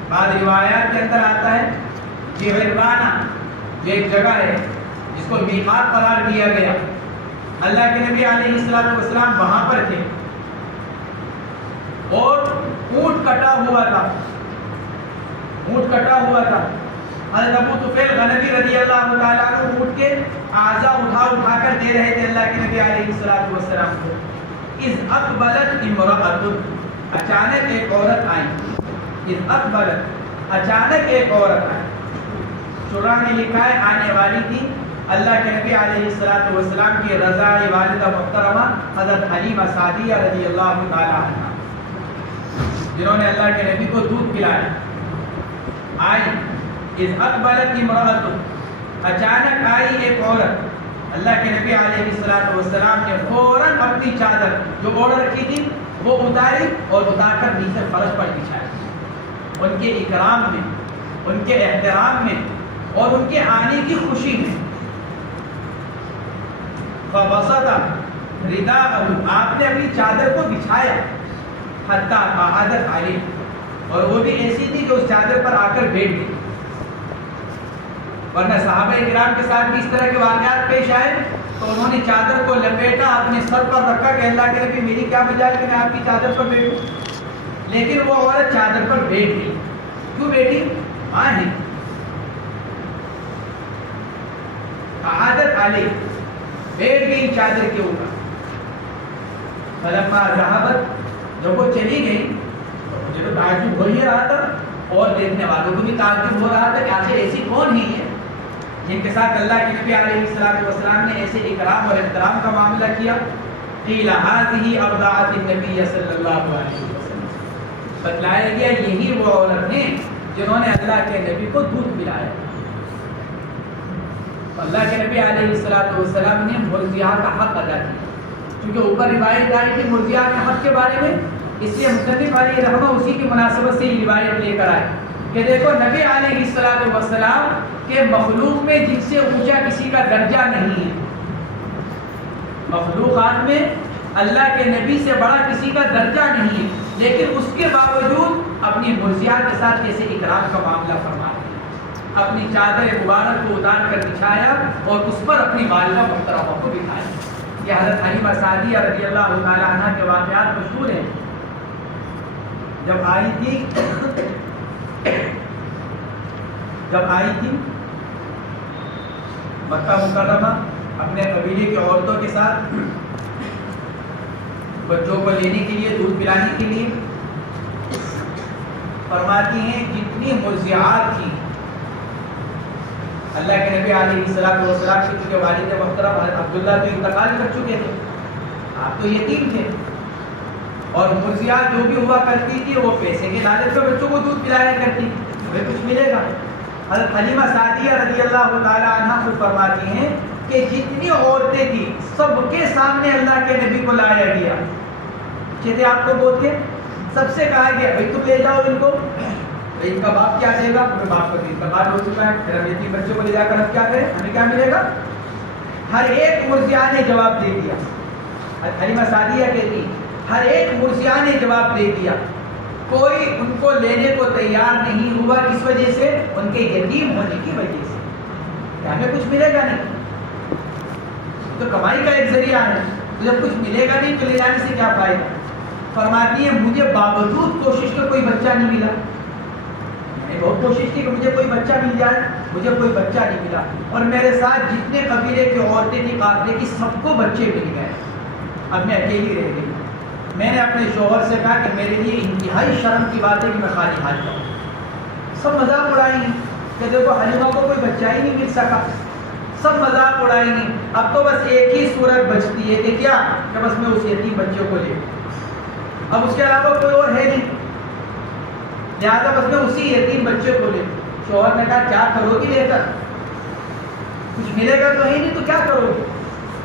بعض روایات کے اندر آتا ہے جعرانہ، یہ ایک جگہ ہے جس کو میقات قرار دیا گیا، اللہ کے نبی علیہ السلام وہاں پر تھے اور اونٹ کٹا ہوا تھا، حضرت ابو طفیل غنفی رضی اللہ تعالیٰ عنہ اونٹ کے اعضا اٹھا کر دے رہے تھے اللہ کے نبی علیہ السلام کو۔ اذ اقبلت امرأۃ، اچانک ایک عورت آئی، اچانک ایک عورت آئی، شرح نے لکھا ہے آنے والی تھی اللہ کے نبی علیہ السلام کی رضا والدہ محترمہ حضرت حلیمہ سعدیہ رضی اللہ تعالی عنہا، جنہوں نے اللہ کے نبی کو دودھ پلایا۔ آئی اذ اقبلت امرأۃ، اچانک آئی ایک عورت، اللہ کے نبی علیہ السلام نے فوراً اپنی چادر جو اوڑھ رکھی تھی وہ اتاری اور اتار کر نیچے فرش پر بچھائی، ان کے اکرام میں، ان کے احترام میں اور ان کے آنے کی خوشی میں۔ فبسط رداءہ، آپ نے اپنی چادر کو بچھایا، حتی قعدت علیہ، اور وہ بھی ایسی تھی کہ اس چادر پر آ کر بیٹھ گئی، ورنہ صحابہ کرام کے ساتھ بھی اس طرح کے واقعات پیش آئے تو انہوں نے چادر کو لپیٹا، اپنے سر پر رکھا کہ اللہ کے نبی میری کیا مجال کہ میں آپ کی چادر پر بیٹھوں، لیکن وہ عورت چادر پر بیٹھ گئی۔ کیوں بیٹھی؟ آہیں قعدت علیہ، بیٹھ گئی چادر کے اوپر۔ فلما ذهبت، جب وہ چلی گئی تو مجھے تو تعجب ہو ہی رہا تھا اور دیکھنے والوں کو بھی تعجب ہو رہا تھا کہ آخر ایسی کون ہی ہے جن کے ساتھ اللہ کے نبی علیہ السلام نے ایسے اکرام اور احترام کا معاملہ کیا۔ قیل هذه ارضعت النبی صلی اللہ علیہ وسلم، بتلایا گیا یہی وہ عورت ہیں جنہوں نے اللہ کے نبی کو دودھ پلایا۔ اللہ کے نبی علیہ السلام نے مرضعہ کا حق ادا کیا، کیونکہ اوپر روایت آئی تھی مرضعہ کے حق کے بارے میں، اس لیے مصنف علیہ رحمہ اسی کی مناسبت سے یہ روایت لے کر آئے کہ دیکھو نبی علیہ السلام کے مخلوق میں جن سے اونچا کسی کا درجہ نہیں ہے، مخلوقات میں اللہ کے نبی سے بڑا کسی کا درجہ نہیں ہے، لیکن اس کے باوجود اپنی مرضعہ کے ساتھ کیسے اکرام کا معاملہ فرماتے ہیں، اپنی چادر مبارک کو اتار کر بچھایا اور اس پر اپنی والدہ محترمہ کو بٹھایا۔ یہ حضرت حلیمہ سعدیہ رضی اللہ تعالی عنہ کے واقعات مشہور ہیں۔ جب آئی تھی مکہ مکرمہ اپنے قبیلے کی عورتوں کے ساتھ بچوں کو لینے کے لیے، دودھ پلانے کے لیے، فرماتی ہیں جتنی مرضعات تھی اللہ کے نبی علیہ السلام کی، کیونکہ والد محترم حضرت عبداللہ تو انتقال کر چکے تھے، آپ تو یتیم تھے، اور مرضعات جو بھی ہوا کرتی تھی وہ پیسے کے لالچ پہ بچوں کو دودھ پلایا کرتی، ہمیں کچھ ملے گا۔ حضرت حلیمہ سعدیہ رضی اللہ تعالی عنہ خود فرماتی ہیں کہ جتنی عورتیں تھیں سب کے سامنے اللہ کے نبی کو لایا گیا، کہتے آپ کو گود کے سب سے کہا گیا بھائی تم لے جاؤ ان کو، تو ان کا باپ کیا دے گا؟ اپنے باپ کو انتقال ہو چکا ہے، پھر ہم یتیم بچوں کو لے جا کر اب کیا کریں؟ ہمیں کیا ملے گا؟ ہر ایک مرضیہ نے جواب دے دیا. حلیمہ سعدیہ کہتی ہر ایک مرضیہ نے جواب دے دیا، کوئی ان کو لینے کو تیار نہیں ہوا. کس وجہ سے؟ ان کے یتیم ہونے کی وجہ سے. کہ ہمیں کچھ ملے گا نہیں، تو کمائی کا ایک ذریعہ ہے، تو جب کچھ ملے گا نہیں تو لے جانے سے کیا فائدہ. فرماتی ہے مجھے باوجود کوشش کے کوئی بچہ نہیں ملا. میں نے بہت کوشش کی کہ مجھے کوئی بچہ مل جائے، مجھے کوئی بچہ نہیں ملا. اور میرے ساتھ جتنے قبیلے کی عورتیں تھیں قافلے کی، سب کو بچے مل گئے. اب میں اکیلی رہ گئی. میں نے اپنے شوہر سے کہا کہ میرے لیے انتہائی شرم کی بات ہے کہ میں خالی ہاتھ جاؤں. سب مذاق اڑائیں گے کہ دیکھو حلیمہ کو کوئی بچہ ہی نہیں مل سکا. سب مذاق اڑائیں گے. اب تو بس ایک ہی صورت بچتی ہے کہ کیا؟ کہ بس میں اس یتیم بچے کو لے. اب اس کے علاوہ کوئی اور ہے نہیں، لہٰذا بس میں اسی یتیم بچے کو لے. شوہر نے کہا کیا کرو گی لے کر؟ کچھ ملے گا تو ہی نہیں، تو کیا کرو گی؟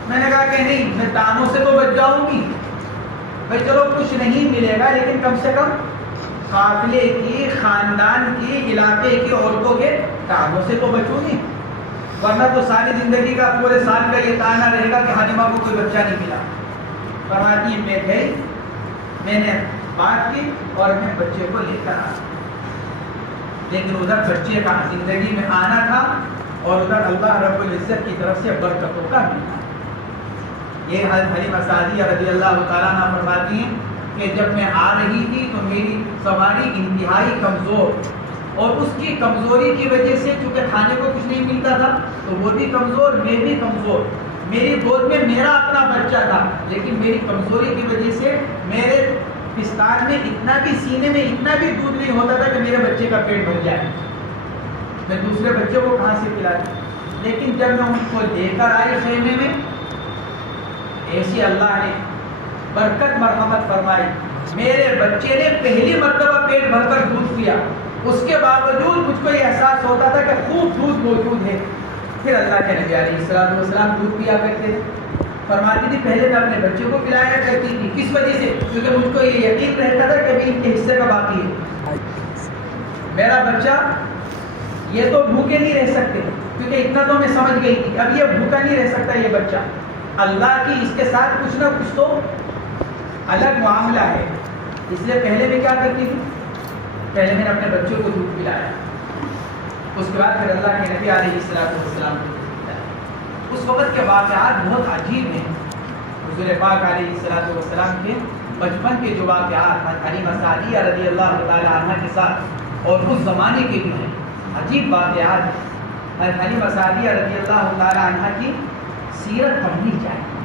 میں نے کہا کہ نہیں، میں تانوں سے تو بچ جاؤں گی. بھائی چلو کچھ نہیں ملے گا لیکن کم سے کم قافلے کی، خاندان کی، علاقے کی عورتوں کے تانوں سے تو بچوں گی. ورنہ تو ساری زندگی کا، پورے سال کا یہ تانا رہے گا کہ حلیمہ کو کوئی بچہ نہیں ملا. فرماتی ہے میں گئی، میں نے بات کی اور میں بچے کو لے کر آیا. لیکن ادھر بچے کا زندگی میں آنا تھا اور ادھر اللہ رب العزت کی طرف سے برکتوں کا ملنا. یہ حلیمہ سعدیہ رضی اللہ تعالیٰ عنہ فرماتی ہیں کہ جب میں آ رہی تھی تو میری سواری انتہائی کمزور، اور اس کی کمزوری کی وجہ سے چونکہ کھانے کو کچھ نہیں ملتا تھا تو وہ بھی کمزور، میں بھی کمزور. میری گود میں میرا اپنا بچہ تھا لیکن میری کمزوری کی وجہ سے میرے پستان میں اتنا بھی، سینے میں اتنا بھی دودھ نہیں ہوتا تھا کہ میرے بچے کا پیٹ بھر جائے. میں دوسرے بچے کو کہاں سے پلایا. لیکن جب میں ان کو لے کر آئی خیمے میں، ایسی اللہ نے برکت مرحمت فرمائی. میرے بچے نے پہلی مرتبہ پیٹ بھر کر دودھ پیا. اس کے باوجود مجھ کو یہ احساس ہوتا تھا کہ خوب دودھ موجود ہے. پھر اللہ کے نبی علیہ السلام دودھ پیا کرتے تھے. فرماتی تھی پہلے میں اپنے بچے کو پلایا کرتی تھی. کس وجہ سے؟ کیونکہ مجھ کو یہ یقین رہتا تھا کہ ابھی ان کے حصے کا باقی ہے. میرا بچہ یہ تو بھوکے نہیں رہ سکتے، کیونکہ اتنا تو میں سمجھ گئی تھی اب یہ بھوکا نہیں رہ سکتا. یہ بچہ اللہ کی اس کے ساتھ کچھ نہ کچھ تو الگ معاملہ ہے. اس لیے پہلے میں کیا کرتی تھی؟ پہلے میں نے اپنے بچوں کو دودھ پلایا. اس کے بعد پھر اللہ کے نبی علیہ السلام کو پلایا. اس وقت کے واقعات بہت عجیب ہیں. حضور پاک علیہ السلام کے بچپن کے جو واقعات حلیمہ سعدیہ رضی اللہ تعالی عنہ کے ساتھ اور اس زمانے کے بھی ہیں، عجیب واقعات ہیں. حلیمہ سعدیہ رضی اللہ تعالی عنہ کی سیرت پڑھنی چاہیے.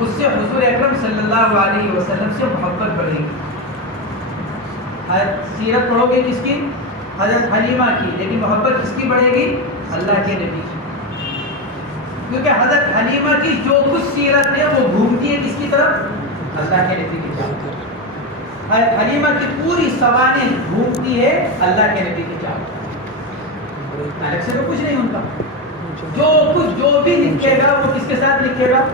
اس سے حضور اکرم صلی اللہ علیہ وسلم سے محبت بڑھے گی. سیرت پڑھو گے کس کی؟ حضرت حلیمہ کی. لیکن محبت کس کی بڑھے گی؟ اللہ کے نبی کی. کیونکہ حضرت حلیمہ کی جو کچھ سیرت ہے وہ گھومتی ہے کس کی طرف؟ اللہ کے نبی کی طرف. حضرت حلیمہ کی پوری سوانح گھومتی ہے اللہ کے نبی کی طرف. الگ سے تو کچھ نہیں ان کا. جو کچھ جو بھی لکھے گا وہ کس کے ساتھ لکھے گا؟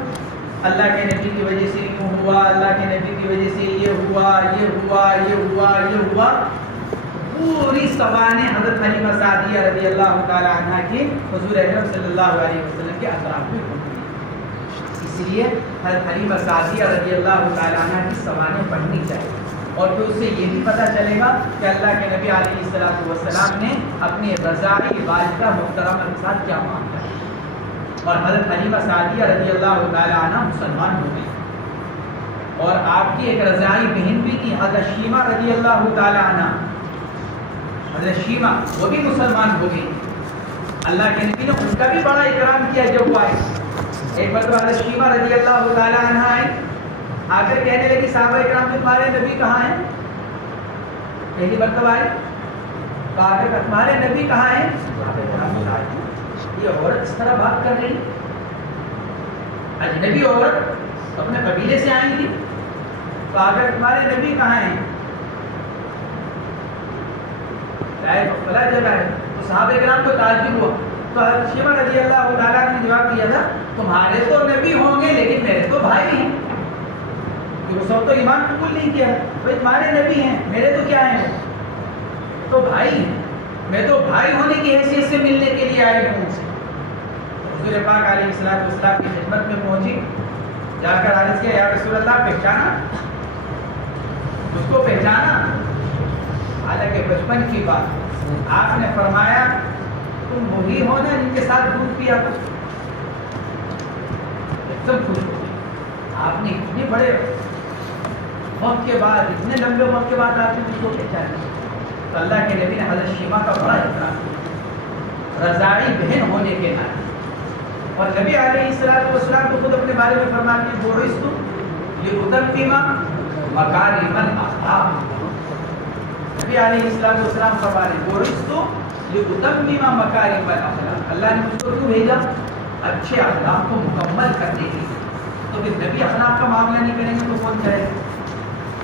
اللہ کے نبی کی وجہ سے یوں ہوا، اللہ کے نبی کی وجہ سے یہ ہوا، یہ ہوا، یہ ہوا، یہ ہوا. پوری سوانح حضرت حلیمہ سعدیہ رضی اللہ تعالی عنہ کی حضور اکرم صلی اللہ علیہ وسلم کے اطراف میں ہوتی ہے. اس لیے حضرت حلیمہ سعدیہ رضی اللہ تعالی عنہ کی سوانح پڑھنی چاہیے. اور پھر اس سے یہ بھی پتہ چلے گا کہ اللہ کے نبی علیہ السلام نے اپنے رضاعی والدہ محترمہ کے ساتھ کیا معاملہ ہے. اور حضرت حلیمہ سعدیہ رضی اللہ تعالی عنہ مسلمان ہو گئی. اور آپ کی ایک رضاعی بہن بھی تھی حضرت شیمہ رضی اللہ تعالی عنہ. حضرت شیمہ وہ بھی مسلمان ہو گئی. اللہ کے نبی نے ان کا بھی بڑا اکرام کیا جب وہ آئے. ایک مرتبہ حضرت شیمہ رضی اللہ تعالی عنہ آئے، آ کر کہنے لگی صحابہ اکرام تمہارے نبی کہاں ہیں؟ پہلی مرتبہ آئے، کہا کہ تمہارے نبی کہاں ہیں؟ یہ عورت اس طرح بات کر رہی، اجنبی عورت اپنے قبیلے سے آئی تھی. کہا کہ تمہارے نبی کہاں ہیں؟ فلاں جگہ ہے. تو صحابہ کرام کو تعجب ہوا. تو حضرت شیمہ رضی اللہ تعالیٰ نے جواب دیا تھا تمہارے تو نبی ہوں گے لیکن میرے تو بھائی ہیں. اس وقت تو ایمان قبول نہیں کیا. بھائی تمہارے نبی ہیں، میرے تو کیا ہیں؟ تو بھائی میں تو بھائی ہونے کی حیثیت سے ملنے کے لیے آئی ہوں. حضور پاک علیہ السلام کی خدمت میں پہنچی, جا کر عرض کیا, یا رسول اللہ پہچانا, اس کو پہچانا. حالانکہ بچپن کی بات, آپ نے فرمایا تم وہی ہو نا جن کے ساتھ دودھ پیا تھا. ایک دم خوش ہو. آپ نے اتنے بڑے وقت کے بعد, اتنے لمبے وقت کے بعد آپ نے اس کو پہچانا. تو اللہ کے نبی نے حضرت شیما کا بڑا احترام کیا, رضاعی بہن ہونے کے ناطے. اور نبی علیہ السلام کو خود اپنے بارے میں فرماتے ہیں, بعثت لأتمم مکارم الاخلاق. نبی علیہ السلام فرماتے ہیں, بعثت لأتمم مکارم الاخلاق. اللہ نے مجھ کو کیوں بھیجا؟ اچھے اخلاق کو مکمل کرنے کے لیے. تو پھر نبی اخلاق کا معاملہ نہیں کریں گے تو کون کرے گا؟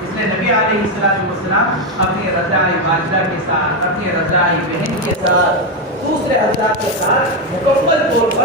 اس لیے نبی علیہ السلام اپنی رضاعی والدہ کے ساتھ, اپنی رضاعی بہن کے ساتھ, دوسرے حضرات کے ساتھ مکمل طور پر